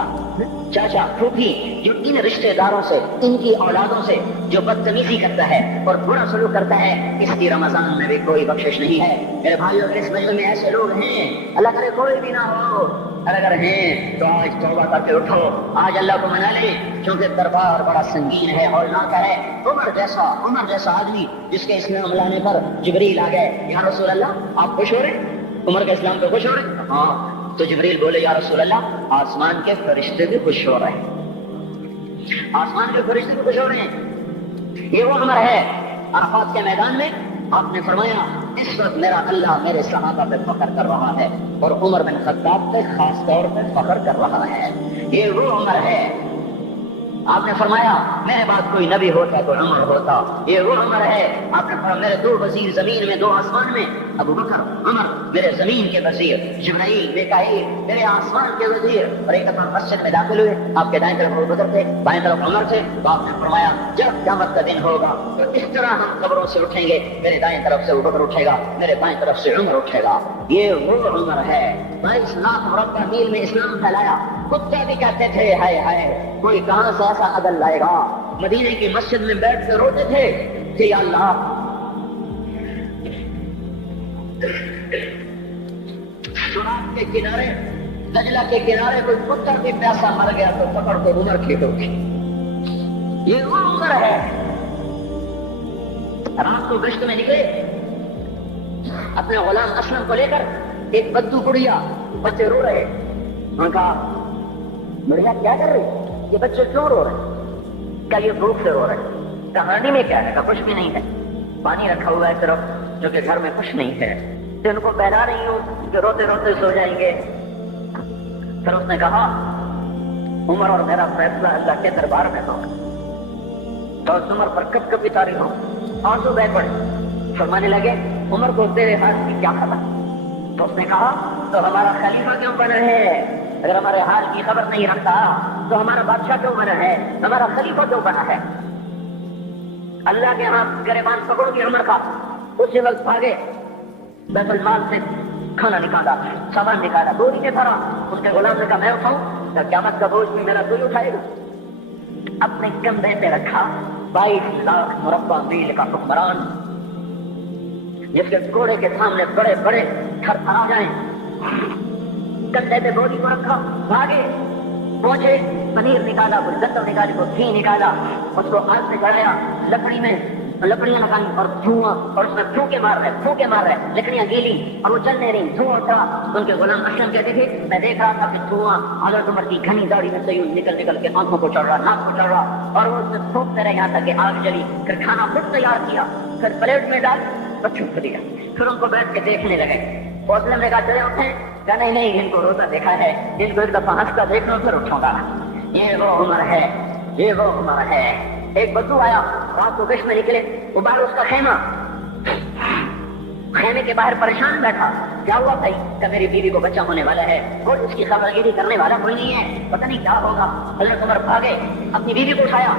چاچا، پھوپھی، جو ان رشتے داروں سے، ان کی اولادوں سے جو بدتمیزی کرتا ہے اور برا سلوک کرتا ہے، اس کی رمضان میں بھی کوئی بخشش نہیں ہے. میرے بھائیو، اگر اس مجلس میں ایسے لوگ ہیں، اللہ کرے کوئی بھی نہ ہو، اگر ہیں تو آج توبہ کر کے اٹھو، آج اللہ کو منا لے، کیونکہ دربار بڑا سنگین ہے، ہولناک ہے. عمر جیسا آدمی جس کے اسلام لانے پر جبریل آ گئے، یا رسول اللہ آپ خوش ہو رہے؟ عمر کے اسلام پہ خوش ہو رہے؟ ہاں. تو جبریل بولے، یا رسول اللہ آسمان کے فرشتے بھی خوش ہو رہے ہیں، آسمان کے فرشتے بھی خوش ہو رہے ہیں. یہ وہ عمر ہے. عرفات کے میدان میں آپ نے فرمایا، اس وقت میرا اللہ میرے صحابہ پہ فخر کر رہا ہے اور عمر بن خطاب پہ خاص طور پہ فخر کر رہا ہے. یہ وہ عمر ہے. آپ نے فرمایا میرے بعد کوئی نبی ہوتا تو عمر ہوتا. یہ وہ عمر ہے. آپ نے فرمایا میرے 2 وزیر زمین میں، 2 آسمان میں، ابو بکر، عمر، میرے زمین کے وزیر، جبرائیل، میکائیل، میرے آسمان کے وزیر. اور ایک دفعہ مسجد میں داخل ہوئے، آپ کے دائیں طرف ابو بکر تھے، بائیں طرف عمر تھے. تو آپ نے فرمایا جب قیامت کا دن ہوگا تو اس طرح ہم قبروں سے اٹھیں گے، میرے دائیں طرف سے ابو بکر اٹھے گا، میرے بائیں طرف سے عمر اٹھے گا. یہ وہ عمر ہے. 22 لاکھ مربع میل میں اسلام پھیلایا. کتے بھی کہتے تھے ہائے ہائے کوئی کہاں سے ایسا عدل لائے گا. مدینے کی مسجد میں بیٹھ کے روتے تھے کہ یا اللہ، سرات کے کنارے، دجلہ کے کنارے کوئی کتا بھی پیاسا مر گیا تو پکڑ کو عمر کھیلو گے. یہ وہ عمر ہے. رات کو گشت میں نکلے اپنے غلام اسلم کو لے کر، ایک بدو بڑھیا، بچے رو رہے. انہوں نے کہا بڑھیا کیا کر رہے؟ یہ بچے کیوں رو رہے؟ کیا یہ بھوک سے رو رہے؟ کہانی میں کیا ہے؟ کچھ بھی نہیں ہے، پانی رکھا ہوا ہے صرف، جو کہ گھر میں کچھ نہیں ہے. تو ان کو بہلا رہی ہوں کہ روتے روتے سو جائیں گے. پھر اس نے کہا عمر اور میرا فیصلہ اللہ کے دربار میں ہوگا. تو عمر پر کب کبھی تاری ہو، آنسو بہ پڑے. فرمانے لگے عمر کو تیرے ہاتھ کی کیا خبر؟ تو اس نے کہا تو ہمارا خلیفہ کیوں بنا ہے؟ اگر ہمارے حال کی خبر نہیں رکھتا تو ہمارا بادشاہ کیوں بنا ہے؟ ہمارا خلیفہ کیوں بنا ہے؟ اللہ کے ہاں گریبان پکڑ کے عمر کا. اسی وقت بھاگے، بیت المال سے کھانا نکالا، سامان نکالا، بوری کے بھرا. اس کے غلام نے کہا میں اٹھاؤں؟ کیا قیامت کا بوجھ بھی میرا کوئی اٹھائے گا؟ اپنے کندھے پہ رکھا. 22 لاکھ مربع میل کا حکمران، جس کے گھوڑے کے سامنے بڑے بڑے تھر تھر آ جائیں. کندھے پہ بوری کو رکھا، بھاگے، پہنچے، پنیر نکالا، کچھ گندم نکالی، کچھ گھی نکالا، اس کو آگ سے چڑھایا، لکڑی میں لکڑیاں لگائی اور دھواں، اور اس میں پھونکے مار رہے، لکڑیاں گیلی اور وہ چل نہیں رہی، دھواں اٹھا. ان کے غلام اسلم کہتے تھے میں دیکھ رہا تھا کہ دھواں حضرت عمر کی گھنی داڑھی میں سے یوں نکل نکل کے آنکھوں کو چڑھ رہا، ناک کو چڑھ رہا، اور وہ اس میں پھونکتے رہے یہاں تک کہ آگ جلی. پھر کھانا خود تیار کیا، پھر پلیٹ میں ڈال بچوں کو دیا. پھر ان کو بیٹھ کے دیکھنے لگے. اسلم نے کہا چلے اٹھیں؟ کہا نہیں، ان کو روزہ دیکھا ہے، ان کو ایک دفعہ ہنستا دیکھ لو پھر اٹھوں گا. یہ وہ عمر ہے، یہ وہ عمر ہے. ایک بدو آیا، رات کو کش میں نکلے، وہ باہر اس کا خیمے کے باہر پریشان بیٹھا، کیا ہوا بھائی؟ کہ میری بیوی کو بچہ ہونے والا ہے اور اس کی خبرگیری کرنے والا کوئی نہیں ہے، پتہ نہیں کیا ہوگا۔ حضرت عمر بھاگے، اپنی بیوی کو اٹھایا،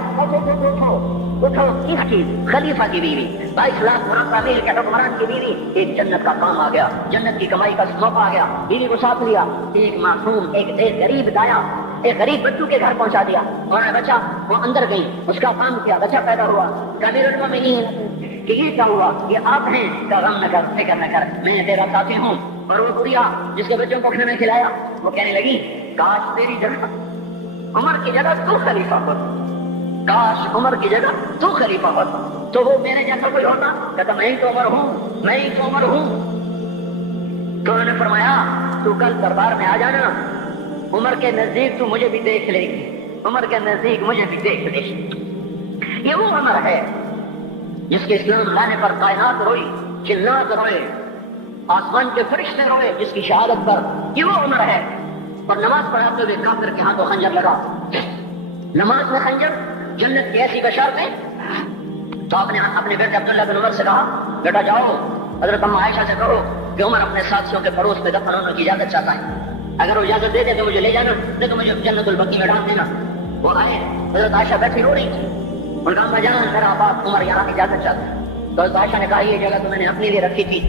اٹھو، کس کی؟ خلیفہ کی بیوی، 22 لاکھ مربع میل کے حکمران کی بیوی، ایک جنت کا کام آ گیا، جنت کی کمائی کا موقع آ گیا، بیوی کو ساتھ لیا، ایک معصوم، ایک غریب دایا، ایک غریب بچوں کے گھر پہنچا دیا، اور بچہ وہ اندر گئی، اس کا کام کیا، بچہ پیدا ہوا، میرے میں نہیں ہے کہ یہ کیا ہوا، یہ آپ ہیں، کا غم نہ کر، فکر نہ کر، میں تیرا ساتھی ہوں۔ اور وہ بڑھیا جس کے بچوں کو کھانا کھلایا، وہ کہنے لگی کاش تیری جگہ عمر کی جگہ تو خلیفہ ہوتا، کاش عمر کی جگہ تو خلیفہ ہوتا تو وہ میرے جیسا کوئی ہوتا، کہتا میں ہی تو عمر ہوں، میں ہی تو عمر ہوں۔ تو انہوں نے فرمایا تو کل دربار میں آ جانا، عمر کے نزدیک تو مجھے بھی دیکھ لے گی، عمر کے نزدیک مجھے بھی دیکھ لے گی۔ یہ وہ عمر ہے جس کے اسلام لانے پر کائنات روئی، جنات روئے، آسمان کے فرشتے روئے جس کی شہادت پر، یہ وہ عمر ہے۔ اور نماز پڑھاتے ہوئے کافر کے ہاتھوں خنجر لگا، نماز میں خنجر، جنت کی ایسی بشارت میں۔ تو آپ نے اپنے بیٹے عبداللہ بن عمر سے کہا بیٹا جاؤ حضرت ام عائشہ سے کہو کہ عمر اپنے ساتھیوں کے پڑوس میں دفن ہونے کی اجازت چاہتا ہے، اگر وہ اجازت دے دے تو مجھے لے جانا، نہیں تو مجھے جنت البقیع میں ڈال دینا۔ وہ آئے، حضرت عائشہ بیٹھی رو رہی تھی، ان کا اما جان میرا باپ عمر یہاں اجازت چاہتا ہے۔ تو حضرت عائشہ نے کہا یہ جگہ تو میں نے اپنے لیے رکھی تھی۔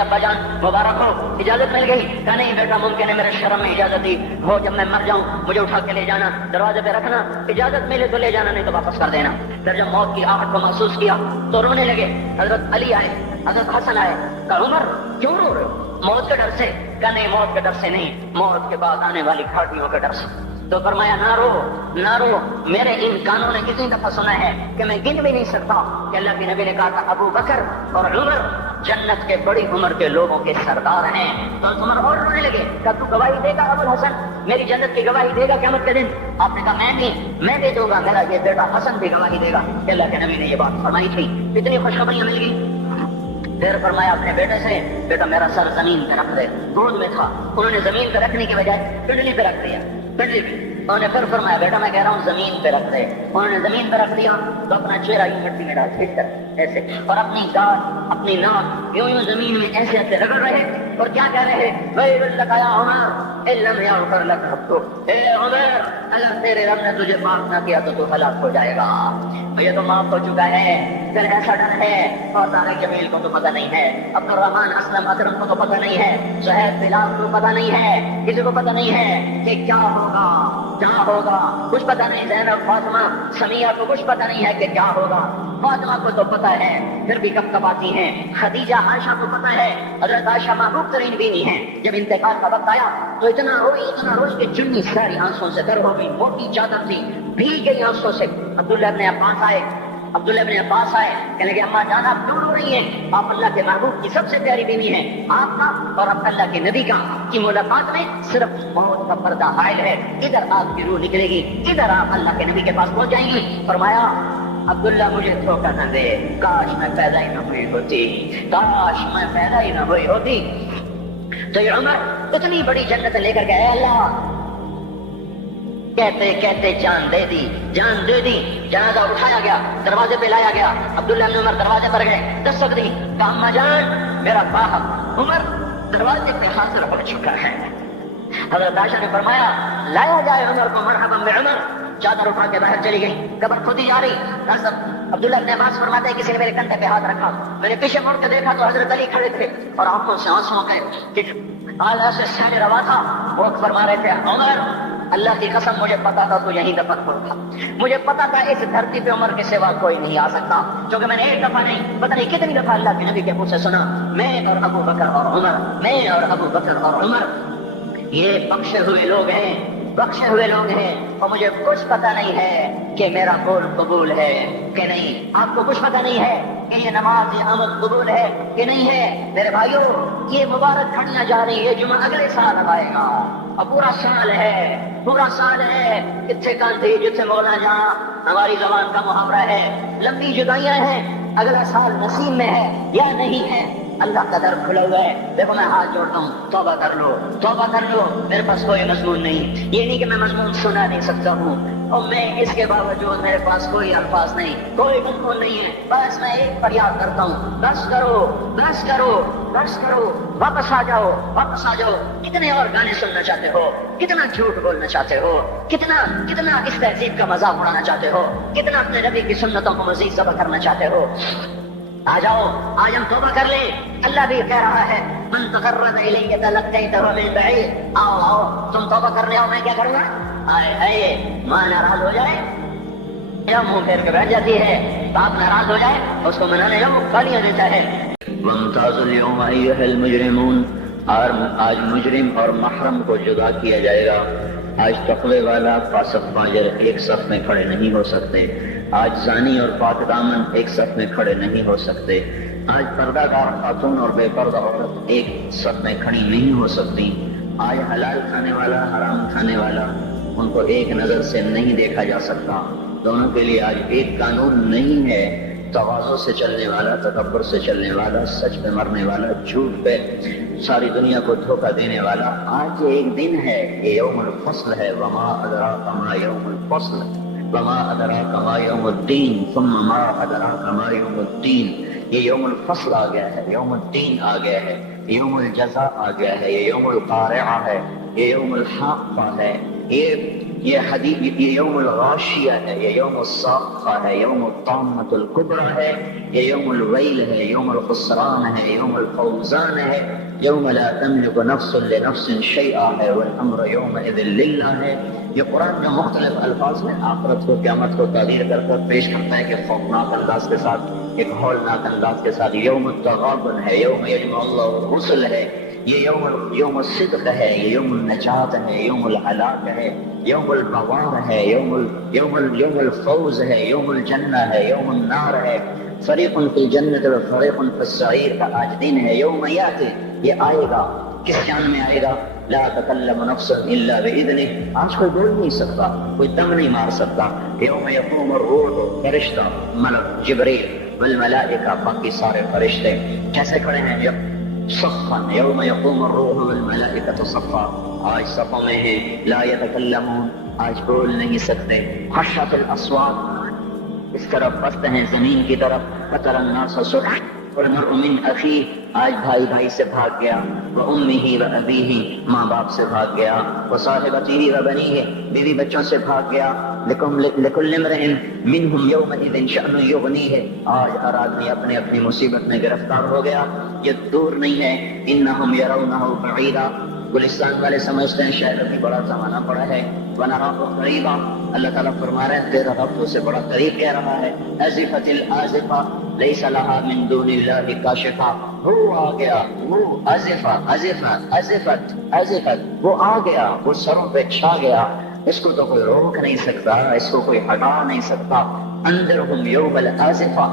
ابا جان مبارک ہو، اجازت مل گئی؟ کہا نہیں بیٹا ممکن ہے میرے شرم میں اجازت دی ہو، جب میں مر جاؤں مجھے اٹھا کے لے جانا، دروازے پہ رکھنا، اجازت ملے تو لے جانا نہیں تو واپس کر دینا۔ پھر جب موت کی آہٹ کو محسوس کیا تو رونے لگے۔ حضرت علی آئے، حضرت حسن آئے، کہا عمر کیوں رو رہے ہو؟ موت کے ڈر سے؟ کہا نہیں موت کے ڈر سے نہیں، موت کے بعد آنے والی گھاٹیوں کے ڈر سے۔ تو فرمایا نہ رو نہ رو، میرے ان کانوں نے کتنی دفعہ سنا ہے کہ میں گن بھی نہیں سکتا کہ اللہ کے نبی نے کہا تھا ابو بکر اور عمر جنت کے بڑی عمر کے لوگوں کے سردار ہیں۔ تو عمر اور رونے لگے، کہ تو گواہی دے گا ابو الحسن، میری جنت کی گواہی دے گا قیامت کے دن؟ آپ نے کہا میں بھی دوں گا، میرا یہ بیٹا حسن بھی گواہی دے گا کہ اللہ کے نبی نے یہ بات فرمائی تھی۔ اتنی خوشخبریاں مل گئی۔ پھر فرمایا اپنے بیٹے سے بیٹا میرا سر زمین پہ رکھ دے، گود میں تھا، انہوں نے زمین پہ رکھنے کی بجائے پنڈلی پہ رکھ دیا، پنڈلی پہ۔ انہوں نے پھر فرمایا بیٹا میں کہہ رہا ہوں زمین پہ رکھ دے، انہوں نے زمین پہ رکھ دیا تو اپنا چہرہ یوں مٹی میں ڈال کھینچ کر ایسے، اور اپنی دانت اپنی ناک یوں زمین میں ایسے ایسے رگڑ رہے اور کیا کہہ رہے وَيْلٌ لَكَ يَا عُمَرْ إِن لَّمْ يَغْفِرْ لَكَ رَبُّكَ، اے عمر اگر تیرے رب نے تجھے معاف نہ کیا تو ہلاک ہو جائے گا۔ یہ تو معاف ہو چکا ہے، پھر ایسا ڈر ہے، اور طارق جمیل کو تو پتہ نہیں ہے، عبد الرحمن اسلم اکرم کو تو پتہ نہیں ہے، صہیب بلال کو پتہ نہیں ہے، کسی کو پتہ نہیں ہے کہ کیا ہوگا کیا ہوگا، کچھ پتہ نہیں۔ زینب فاطمہ سمیہ کو کچھ پتہ نہیں ہے کہ کیا ہوگا، فاطمہ کو تو پتہ ہے پھر بھی کب کب آتی ہیں، خدیجہ عائشہ کو پتہ ہے، حضرت عائشہ محبوب ترین بیوی ہیں۔ جب انتقال کا وقت آیا تو اتنا روئی کہ چنی ساری آنسوں سے در ہو گئی، موٹی چادر تھی بھیگ گئی آنسوں سے۔ عبداللہ ابن عباس آئے، کہنے لگے اماں جان آپ کیوں رو رہی ہیں؟ آپ اللہ کے محبوب کی سب سے پیاری بیوی ہیں، آپ کا اور اب اللہ کے نبی کا کی ملاقات میں صرف موت کا پردہ حائل ہے، ادھر آپ کی روح نکلے گی، ادھر آپ اللہ کے نبی کے پاس پہنچ جائیں گی۔ فرمایا عبداللہ مجھے دھوکہ نہ دے، کاش میں پیدا ہی نہ ہوئی ہوتی، کاش میں پیدا ہی نہ ہوئی ہوتی۔ تو یہ عمر اتنی بڑی جنت لے کر گئے، اللہ کہتے کہتے جان دے دی، جنازہ اٹھایا گیا، دروازے پہ لایا گیا، عبداللہ بن عمر دروازے پر گئے، دستک دی، کہا اماں جان میرا باپ عمر دروازے پہ حاضر ہو چکا ہے۔ حضرت عائشہ نے فرمایا لایا جائے عمر کو، مرحبا بعمر۔ چادر اٹھا کے باہر چلی گئی، قبر کھودی جا رہی۔ عبداللہ بن عباس فرماتے ہیں کسی نے میرے کندھے پہ ہاتھ رکھا، میں نے پیچھے مڑ کے دیکھا تو حضرت علی کھڑے تھے اور آنکھوں سے آنسو کے آلہ سے سین روا تھا، وہ فرما رہے تھے عمر اللہ کی قسم مجھے پتا تھا تو یہیں دفن ہوگا، مجھے پتا تھا اس دھرتی پہ عمر کے سوا کوئی نہیں آ سکتا، کیونکہ میں نے ایک دفعہ نہیں پتہ نہیں کتنی دفعہ اللہ کے نبی کے منہ سے سنا میں اور ابو بکر اور عمر، میں اور ابو بکر اور عمر یہ بخشے ہوئے لوگ ہیں اور مجھے کچھ پتہ نہیں ہے کہ میرا قول قبول ہے کہ نہیں، آپ کو کچھ پتہ نہیں ہے کہ یہ نماز یہ عمل قبول ہے کہ نہیں ہے۔ میرے بھائیوں یہ مبارک گھڑیاں جا رہی ہے، جمعہ اگلے سال آئے گا اور پورا سال ہے، کتنے کانتی جتنے مولا جہاں ہماری زبان کا محاورہ ہے، لمبی جدائیاں ہیں، اگلا سال نصیب میں ہے یا نہیں ہے، اللہ کا در کھلا ہوا ہے۔ دیکھو میں ہاتھ جوڑتا ہوں، توبہ کر لو، میرے پاس کوئی مضمون نہیں، یہ نہیں کہ میں مضمون سنا نہیں سکتا ہوں، اور میں اس کے باوجود میرے پاس کوئی الفاظ نہیں، کوئی مضمون نہیں ہے، بس میں ایک فریاد کرتا ہوں، بس کرو بس کرو بس کرو، واپس آ جاؤ واپس آ جاؤ۔ کتنے اور گانے سننا چاہتے ہو، کتنا جھوٹ بولنا چاہتے ہو، کتنا اس تہذیب کا مذاق اڑانا چاہتے ہو، کتنا اپنے نبی کی سنتوں کو مزید ذبح کرنا چاہتے ہو۔ آ جاؤ، آج ہم توبہ کر لیں۔ اللہ بھی کہہ رہا ہے من تقرب الیہ تلقیتہ من بعید، آؤ آؤ تم توبہ کر لے، میں کیا کروں گا؟ آئے آئے ماں ناراض ہو جائے یا منہ پھیر کے بیٹھ جاتی ہے، باپ ناراض ہو جائے اس کو منانے جاؤ، گالیاں دیتا ہے۔ وامتازوا اليوم ایھا المجرمون، اور آج مجرم اور محرم کو جدا کیا جائے گا۔ آج تقوی والا فاسق فاجر ایک صف میں کھڑے نہیں ہو سکتے، آج زانی اور پاک دامن ایک صف میں کھڑے نہیں ہو سکتے، آج پردہ دار خاتون اور بے پردہ عورت ایک صف میں کھڑی نہیں ہو سکتی، آج حلال کھانے والا حرام کھانے والا ان کو ایک نظر سے نہیں دیکھا جا سکتا، دونوں کے لیے آج ایک قانون نہیں ہے۔ تواضع سے چلنے والا، تکبر سے چلنے والا، سچ پہ مرنے والا، جھوٹ پہ ساری دنیا کو دھوکہ دینے والا، آج ایک دن ہے، یہ یوم الفصل ہے۔ وما ادراک ما یوم الفصل وما ادراک ما یوم الدین ثم ما ادراک ما یوم الدین۔ یہ یوم الفصل آ گیا ہے، یوم الدین آ گیا ہے، یوم الجزاء آ گیا ہے، یہ یوم القارعہ ہے، یہ یوم الحاقہ ہے، یہ حدیث، یہ یوم الغاشیہ ہے، یہ یوم الصاخہ ہے، یوم الطامۃ الکبریٰ ہے، یہ یوم الویل ہے، یوم الخسران ہے، یوم الفوزان ہے، یوم لا تملک نفس لنفس شیئا ہے، والامر یومئذ للہ ہے۔ یہ قرآن جو مختلف الفاظ میں آخرت کو، قیامت کو تعبیر کر کر پیش کرتا ہے کہ خوفناک انداز کے ساتھ، ایک ہولناک انداز کے ساتھ، یوم التغابن ہے، یوم یجمع اللہ الرسل ہے، یہ یوم الصدق ہے، یہ یوم النجات ہے، یوم الہلاک ہے، یوم البوار ہے، یوم الفوز ہے، یوم الجنہ ہے، یوم النار ہے، فریق فی الجنت و فریق فی السعیر کا آج دن ہے۔ یوم یاتی، یہ آئے گا، کس شان میں آئے گا؟ لا تکلم نفس الا باذنہ، آج کوئی بول نہیں سکتا، کوئی دم نہیں مار سکتا۔ یوم یقوم الروح، فرشتہ ملک جبریل والملائکہ، باقی سارے فرشتے کیسے کھڑے ہیں؟ صفا، یوم یقوم الروح والملائکۃ صفا، آج صفوں میں ہیں، لا یتکلمون، آج بول نہیں سکتے۔ خشعت الاصوات، اس طرف بست ہیں زمین کی طرف، فتر الناس صرعا والمرء من اخیہ، آج بھائی بھائی سے بھاگ گیا، وامہ وابیہ، ماں باپ سے بھاگ گیا، وصاحبتہ وبنیہ، بیوی بچوں سے بھاگ گیا، لکل امرئ منہم یومئذ شأن یغنیہ، آج ہر آدمی اپنی اپنی مصیبت میں گرفتار ہو گیا، یہ دور نہیں ہے۔ انہم یرونہ بعیدا، گلستان والے سمجھتے ہیں شاید ابھی بڑا زمانہ پڑا ہے، ونراہ قریبا، اللہ تعالیٰ فرما رہے ہیں تیرا رب اسے بڑا قریب کہہ رہا ہے۔ ازفت الازفہ لیس لها من دون اللہ کاشفہ، وہ آ گیا، وہ ازفت، وہ آ گیا، وہ سروں پہ چھا گیا، اس کو تو کوئی روک نہیں سکتا، اس کو کوئی ہٹا نہیں سکتا۔ انذرہم یوم الازفہ،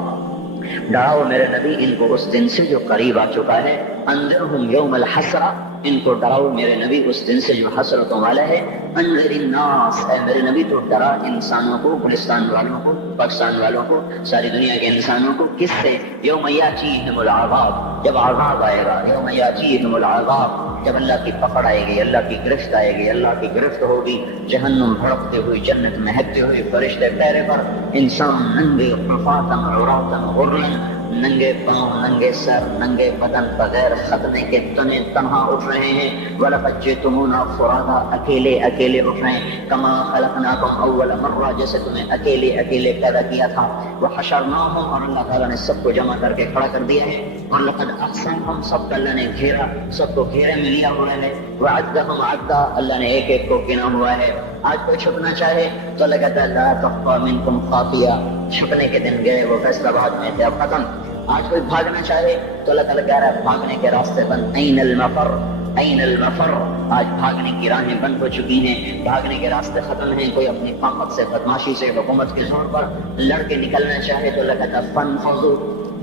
ڈراؤ میرے نبی ان کو اس دن سے جو قریب آ چکا ہے۔ انذرہم یوم الحسرہ، ان کو ڈراؤ میرے نبی اس دن سے جو حسرتوں والا ہے۔ انذر الناس، اے میرے نبی تو ڈرا انسانوں کو، گلستان والوں کو، پاکستان والوں کو، ساری دنیا کے انسانوں کو، کس سے؟ یوم یاتیہم العذاب، جب عذاب آئے گا، یوم یاتیہم العذاب، جب اللہ کی پکڑ آئے گی، اللہ کی گرفت آئے گی، اللہ کی گرفت ہوگی، جہنم بھڑکتے ہوئی، جنت مہکتے ہوئی، فرشتے پیرے پر، انسان ننگے حفاتن عراتن غرلن، ننگے پاؤں، ننگے سر، ننگے بدن، بغیر ختنے کے تنے تنہا اٹھ رہے ہیں۔ وَلَقَدْ جِئْتُمُونَا فُرَادَىٰ، اکیلے اکیلے اٹھ رہے ہیں۔ کَمَا خَلَقْنَاكُمْ أَوَّلَ مَرَّةٍ، جیسے تمہیں اکیلے اکیلے پیدا کیا تھا۔ وَحَشَرْنَاهُمْ، اور اللہ تعالیٰ نے سب کو جمع کر کے کھڑا کر دیا ہے۔ وَلَقَدْ أَحْصَاهُمْ، سب کو اللہ نے گھیرا، سب کو گھیرے میں لیا ہوا ہے۔ وَعَدَّهُمْ عَدًّا، اللہ نے ایک ایک کو گنا ہوا ہے۔ آج کوئی چھپنا چاہے تو اللہ کہتا ہے لا تخفى منكم خافیہ، چھپنے کے دن گئے، وہ فیصلہ بعد میں تھے، اب ختم۔ آج کوئی بھاگنا چاہے تو اللہ تعالیٰ کہہ رہا ہے بھاگنے کے راستے بند، این المفر، این المفر، آج بھاگنے کی راہیں بند ہو چکی ہیں، بھاگنے کے راستے ختم ہیں۔ کوئی اپنی طاقت سے، بدماشی سے، حکومت کے زور پر لڑ کے نکلنا چاہے تو اللہ کہتا ہے فانفضوا،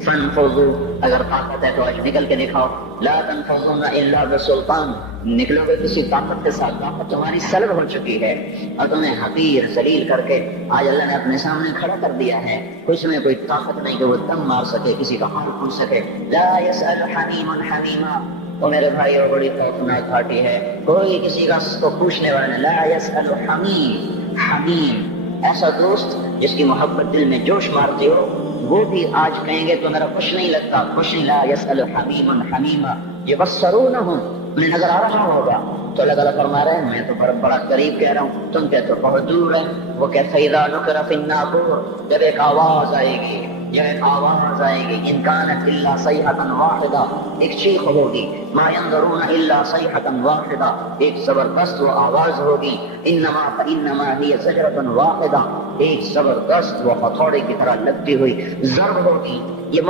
فانفضوا، اگر طاقت ہے تو آج نکل کے دکھاؤ۔ لا تنفضون الا بسلطان، نکلو گے کسی طاقت کے ساتھ، طاقت تمہاری سلب ہو چکی ہے اور تمہیں حقیر ذلیل کر کے آج اللہ نے اپنے سامنے کھڑا کر دیا ہے۔ کچھ میں کوئی طاقت نہیں کہ وہ دم مار سکے، کسی کا حال پوچھ سکے۔ لا يسأل حمیم حمیما، تو میرے بھائی اور بڑی خوفناک گھاٹی ہے، کوئی کسی کا کو پوچھنے والا نہیں۔ لا يسأل حمیم، حمیم ایسا دوست جس کی محبت دل میں جوش مارتی ہو، وہ بھی آج کہیں گے تو میرا کچھ نہیں لگتا، کچھ نہیں لگا، یسأل حمیم حمیما یبصرونہم، انہیں نظر آ رہا ہوگا تو اللہ تعالیٰ فرما رہے ہیں میں تو بڑا قریب کہہ رہا ہوں، تم کہتے ہو بہت دور ہے۔ وہ کہتے ہیں اذا نقر فی الناقور، جب ایک آواز آئے گی، جب ایک آواز آئے گی، ان کانت الا صیحۃ واحدہ، ایک چیخ ہوگی، ما ینظرون الا صیحۃ واحدہ، ایک زبردست وہ آواز ہوگی، انما فانما ہی زجرۃ واحدہ، ایک زبردست وہ ہتھوڑے کی طرح لگتی ہوئی ضرب ہوگی۔ یہ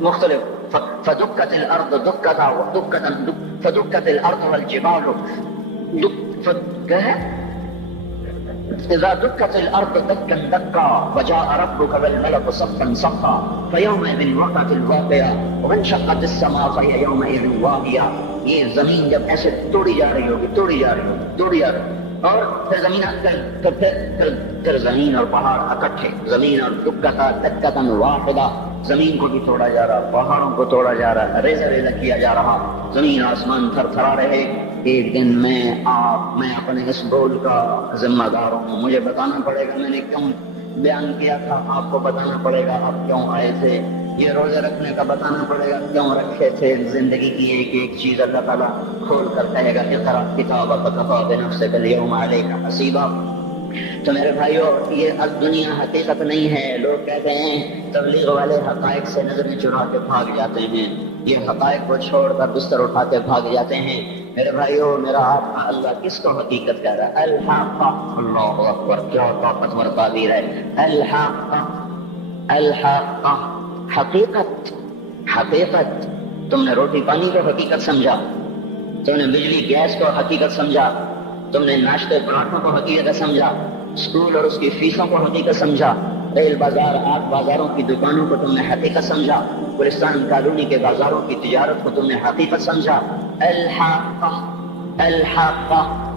مختلف فدکت الارض دکتا فدکت الارض والجبال کیا ہے؟ اذا دکت الارض دکا دکا وجاء ربك والملك صفا صفا فيومئذ وقعت الواقعة وانشقت السماء فهي يومئذ واهية، یہ زمین جب ایسے توڑی جا رہی ہوگی اور پھر زمین پھر زمین اور پہاڑ اکٹھے، زمین اور دکتا واحدہ، زمین کو بھی توڑا جا رہا، پہاڑوں کو توڑا جا رہا، ریزہ ریزہ کیا جا رہا، زمین آسمان تھر تھرا رہے۔ ایک دن میں اپنے اس بول کا ذمہ دار ہوں، مجھے بتانا پڑے گا میں نے کیوں بیان کیا تھا، آپ کو بتانا پڑے گا آپ کیوں آئے تھے، یہ روزے رکھنے کا بتانا پڑے گا کیوں رکھے تھے، زندگی کی ایک چیز اللہ تعالیٰ کھول کر کہے گا اقرأ کتابک کفیٰ بنفسک اليوم علیک حسیبا۔ تو میرے بھائیو، یہ دنیا حقیقت نہیں ہے۔ لوگ کہتے ہیں تبلیغ والے حقائق سے نظریں چرا کے بھاگ جاتے ہیں، یہ حقائق کو چھوڑ کر بستر اٹھا کے بھاگ جاتے ہیں۔ میرے بھائیو، میرا آپ کا اللہ کس کو حقیقت کہہ رہا ہے؟ الحق، اللہ اکبر، کیا طاقتور تعبیر ہے، الحق، الحق، حقیقت۔ تم نے روٹی پانی کو حقیقت سمجھا، تم نے بجلی گیس کو حقیقت سمجھا، تم نے ناشتے پراٹھوں کو حقیقت سمجھا، اسکول اور اس کی فیسوں کو حقیقت سمجھا، ریل بازار آٹھ بازاروں کی دکانوں کو تم نے حقیقت سمجھا، گلستان کالونی کے بازاروں کی تجارت کو تم نے حقیقت سمجھا۔ الحق، الحق،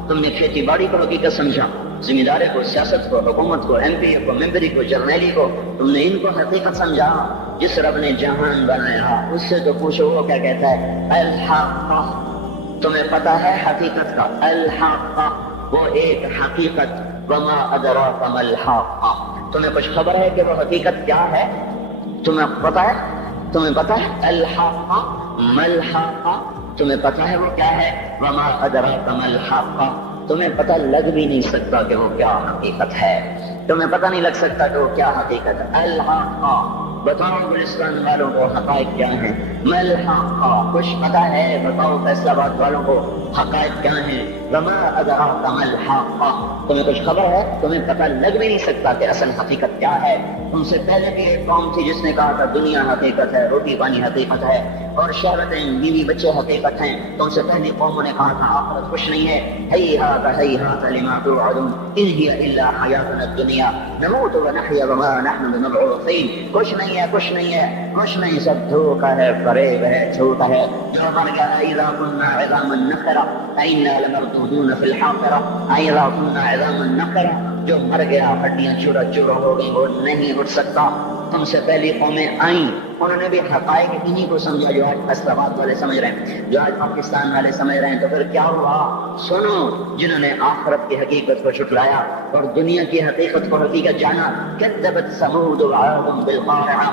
تم نے کھیتی باڑی کو حقیقت سمجھا، ذمہ داری کو، سیاست کو، حکومت کو، ایم پی کو، ممبری کو، جرنیلی کو، تم نے ان کو حقیقت سمجھا۔ جس رب نے جہان بنایا اس سے تو پوچھو وہ کیا کہتا ہے؟ الحق، تمہیں پتا ہے حقیقت کا؟ الحق، وہ ایک حقیقت، وما ادراک ما الحق، تمہیں کچھ خبر ہے کہ وہ حقیقت کیا ہے؟ تمہیں پتا ہے؟ تمہیں پتا ہے الحق ما الحق؟ تمہیں پتا ہے وہ کیا ہے؟ وما ادراک ما الحق، تمہیں پتہ لگ بھی نہیں سکتا کہ وہ کیا حقیقت ہے، تمہیں پتہ نہیں لگ سکتا کہ وہ کیا حقیقت ہے۔ الحق، بتاؤ گلستان والوں کو حقائق کیا ہیں؟ الحق، کچھ پتہ ہے؟ بتاؤ فیصلہ آباد والوں کو حقائق کیا ہیں؟ وما ادراک ما الحق، تمہیں کچھ خبر ہے؟ تمہیں پتہ لگ بھی نہیں سکتا کہ اصل حقیقت کیا ہے۔ تم سے پہلے بھی ایک قوم تھی جس نے کہا تھا دنیا حقیقت ہے، روٹی پانی حقیقت ہے، اور شہرتیں، بیوی بچے حقیقت ہیں۔ تم سے پہلی قوموں نے کہا تھا آخرت کچھ نہیں ہے، ہیہات ہیہات لما توعدون ان ہی الا حیاتنا الدنیا نموت ونحیا وما نحن بمبعوثین، کچھ نہیں ہے، کچھ نہیں ہے، کچھ نہیں، سب دھوکا ہے، فریب ہے، جھوٹ ہے۔ جو مر گیا اذا كنا عظاما نخرا انا لمردودون فی الحافرہ، اذا كنا عظاما نخرا، جو مر گیا ہڈیاں چورا چورا ہو گئی، وہ نہیں اٹھ سکتا۔ تم سے پہلی قومیں آئیں، انہوں نے بھی حقائق انہی کو سمجھا جو آج فیصلہ آباد والے سمجھ رہے ہیں، جو آج پاکستان والے سمجھ رہے ہیں۔ تو پھر کیا ہوا؟ سنو، جنہوں نے آخرت کی حقیقت کو جھٹلایا اور دنیا کی حقیقت کو حقیقت جانا، کذبت ثمود وعاد بالقارعہ،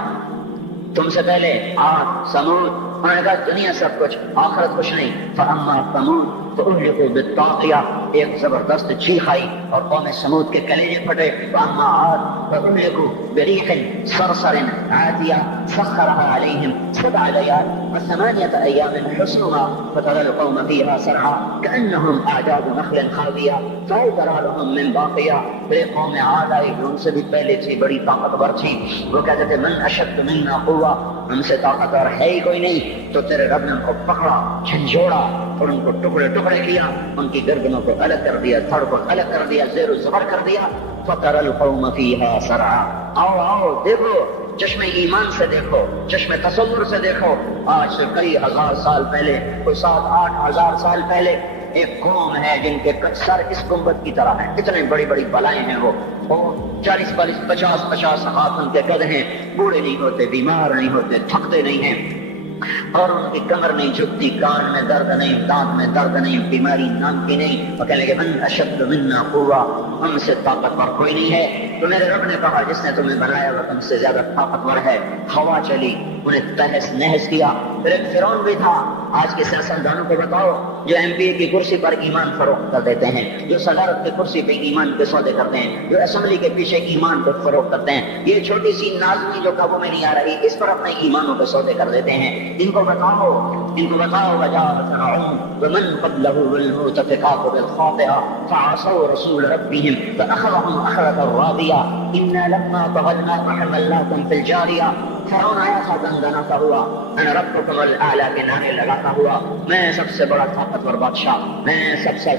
تم سے پہلے عاد، سمود، انہوں نے کہا دنیا سب کچھ، آخرت کچھ نہیں۔ فاما ثمود فاہلکوا بالطاغیہ، ایک زبردست چیخ آئی اور قوم سمود کے کلیجے پھٹے۔ واما عاد فاہلکوا بریح صرصر عاتیہ سخرها علیہم 7 لیال و8 ایام حسنها فترى القوم فیہا صرعا کأنہم اعجاز نخل خاویہ فہل تری لہم من باقیہ۔ پھر قوم عاد آئی جو ان سے بھی پہلے تھی، بڑی طاقتور تھی، وہ کہتے تھے من اشد منا قوہ، ہم سے طاقتور ہے ہی کوئی نہیں۔ تو تیرے رب نے ان کو پکڑا، جھنجھوڑا اور ان کو ٹکڑے ٹکڑے کیا، ان کی گردنوں کو الگ کر دیا، تھڑ کو الگ کر دیا، زیر و زبر کر دیا۔ فَتَرَى الْقَوْمَ فِيهَا صَرْعًا، آؤ دیکھو، چشم ایمان سے دیکھو، چشم تصور سے دیکھو۔ آج سے کئی ہزار سال پہلے، کوئی 7-8 ہزار سال پہلے ایک قوم ہے جن کے سر اس گنبد کی طرح ہیں، اتنے بڑی بڑی بلائیں ہیں، وہ 40-40 50-50 ہاتھ ان کے قد ہیں، بوڑھے نہیں ہوتے، بیمار نہیں ہوتے، تھکتے نہیں ہیں، اور ان کی کمر نہیں جھکتی، کان میں درد نہیں، دانت میں درد نہیں، بیماری نام کی نہیں۔ وہ کہنے لگے من اشد منا قوہ، ہم سے طاقتور کوئی نہیں ہے۔ تو میرے رب نے کہا جس نے تمہیں بنایا وہ تم سے زیادہ طاقتور ہے. ہوا چلی, انہیں تہس نہس کیا. پھر ایک فرعون بھی تھا. آج کے سیاستدانوں کو بتاؤ جو ایم پی اے کی کرسی پر ایمان فروخت کر دیتے ہیں, جو صدارت کی کرسی پہ ایمان کے سودے کرتے ہیں, جو اسمبلی کے پیچھے ایمان کو فروخت کرتے ہیں, یہ چھوٹی سی نازنی جو قابو میں نہیں آ رہی اس پر اپنے ایمانوں کے سودے کر دیتے ہیں. ان کو بتاؤ وجاء فرعون ومن قبله والمؤتفقات بالخاطئة فعصوا رسول ربهم فأخذهم أخذة رابية إنا لما طغى الماء حملناكم في الجارية. فرعون آیا تھا دندناتا ہوا, انا ربکم الاعلی کے نعرے لگاتا ہوا, میں سب سے بڑا طاقتور بادشاہ, میں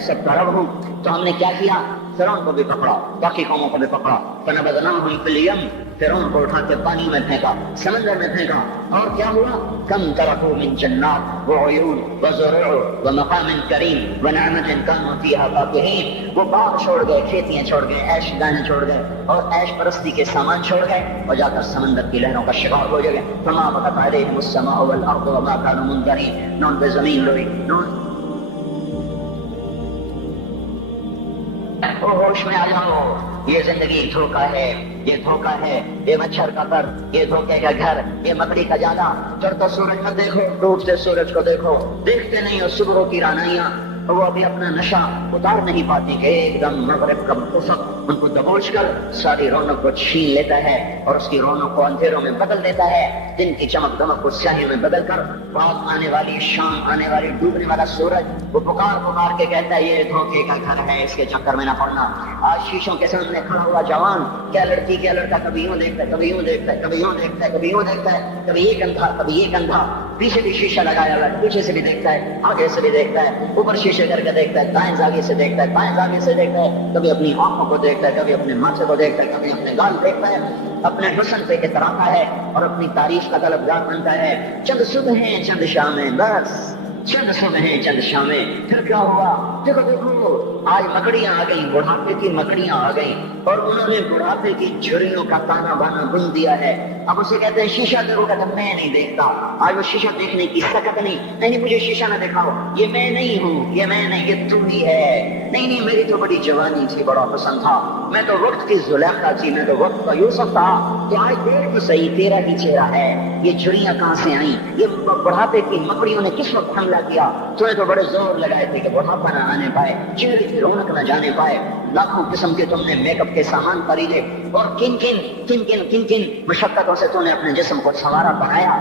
سب کا رب ہوں. تو ہم نے کیا کیا, فرعون کو بھی پکڑا, باقی قوموں کو بھی پکڑا. فنبذناهم في اليم, فرعون کو اٹھا کے پانی میں پھینکا, سمندر میں پھینکا. اور کیا ہوا, کم ترکوا من جنات وعیون وزروع ومقام کریم ونعمة كانوا فيها فاكهين. وہ باغ چھوڑ گئے, کھیتیاں چھوڑ گئے, عیش گاہیں چھوڑ گئے اور عیش پرستی کے سامان چھوڑ گئے اور جا کر سمندر کی لہروں کا شکار ہو گئے. فما بقت عليهم السماء والارض وما كانوا منذرين. نون پہ زمین روئی, نون ہوش میں آ جاؤ, یہ زندگی دھوکا ہے, یہ دھوکا ہے, یہ مچھر کا گھر, یہ دھوکے کا گھر, یہ مکڑی کا جالا. چڑھتا سورج مت دیکھو, ڈوبتے سورج کو دیکھو, دیکھتے نہیں ہو صبح کی رانائیاں. وہ ابھی اپنا نشہ اتار نہیں پاتی کہ ایک دم مغرب کا افق ان کو دبوچ کر ساری رونق کو چھین لیتا ہے اور اس کی رونق کو اندھیروں میں بدل دیتا ہے. دن کی چمک دمک کو سیاہی میں بدل کر رات آنے والی, شام آنے والی, ڈوبنے والا سورج وہ پکار کے کہتا ہے یہ دھوکے کا گھر ہے, اس کے چکر میں نہ پڑنا. آج شیشوں کے سامنے کھڑا ہوا جوان, کیا لڑکی کیا لڑکا, کبھی یوں دیکھتا ہے, کبھی یوں دیکھتا ہے, کبھی یوں دیکھتا ہے, کبھی یوں دیکھتا ہے, کبھی یہ کندھا, کبھی یہ کندھا. پیچھے بھی شیشہ لگایا ہوا ہے, پیچھے سے بھی دیکھتا ہے, آگے سے بھی دیکھتا ہے, اوپر شیشے کر کے دیکھتا ہے, دائیں زاویے سے دیکھتا ہے, بائیں زاویے سے دیکھتا ہے, کبھی اپنی آنکھوں کو دیکھتا ہے, کبھی اپنے ماتھے کو دیکھتا ہے, کبھی اپنے گال دیکھتا ہے, اپنے حسن پہ اتراتا ہے اور اپنی تعریف کا طلبگار بنتا ہے. چند صبح چند شامیں, بس چند صبح چند شامیں. پھر کیا ہوا, دیکھو آج مکڑیاں آ گئیں, بڑھاپے کی مکڑیاں آ گئیں اور انہوں نے بڑھاپے کی جھریوں کا تانا بانا بن دیا ہے. اب اسے کہتے ہیں شیشہ دیکھو, کہتا میں نہیں دیکھتا. آج وہ شیشہ دیکھنے کی سکت نہیں, مجھے شیشہ نہ دکھاؤ, یہ میں نہیں ہوں, یہ میں نہیں, یہ تم ہی ہے. نہیں میری تو بڑی جوانی تھی, بڑا حسن تھا, میں تو وقت کی زلیخا تھی, میں تو وقت کا یوسف تھا. کہ آج دیکھ تو صحیح تیرا ہی چہرہ ہے, یہ جھریاں کہاں سے آئیں, یہ بڑھاپے کی مکڑیوں نے کس وقت حملہ کیا. تمہیں تو بڑے زور لگائے تھے کہ بڑھاپا نہ آنے پائے, چہرے کی رونق نہ جانے پائے. لاکھوں قسم کے تم نے میک اپ کے سامان خریدے اور کن کن مشقتوں سے تم نے اپنے جسم کو سنوارا بنایا.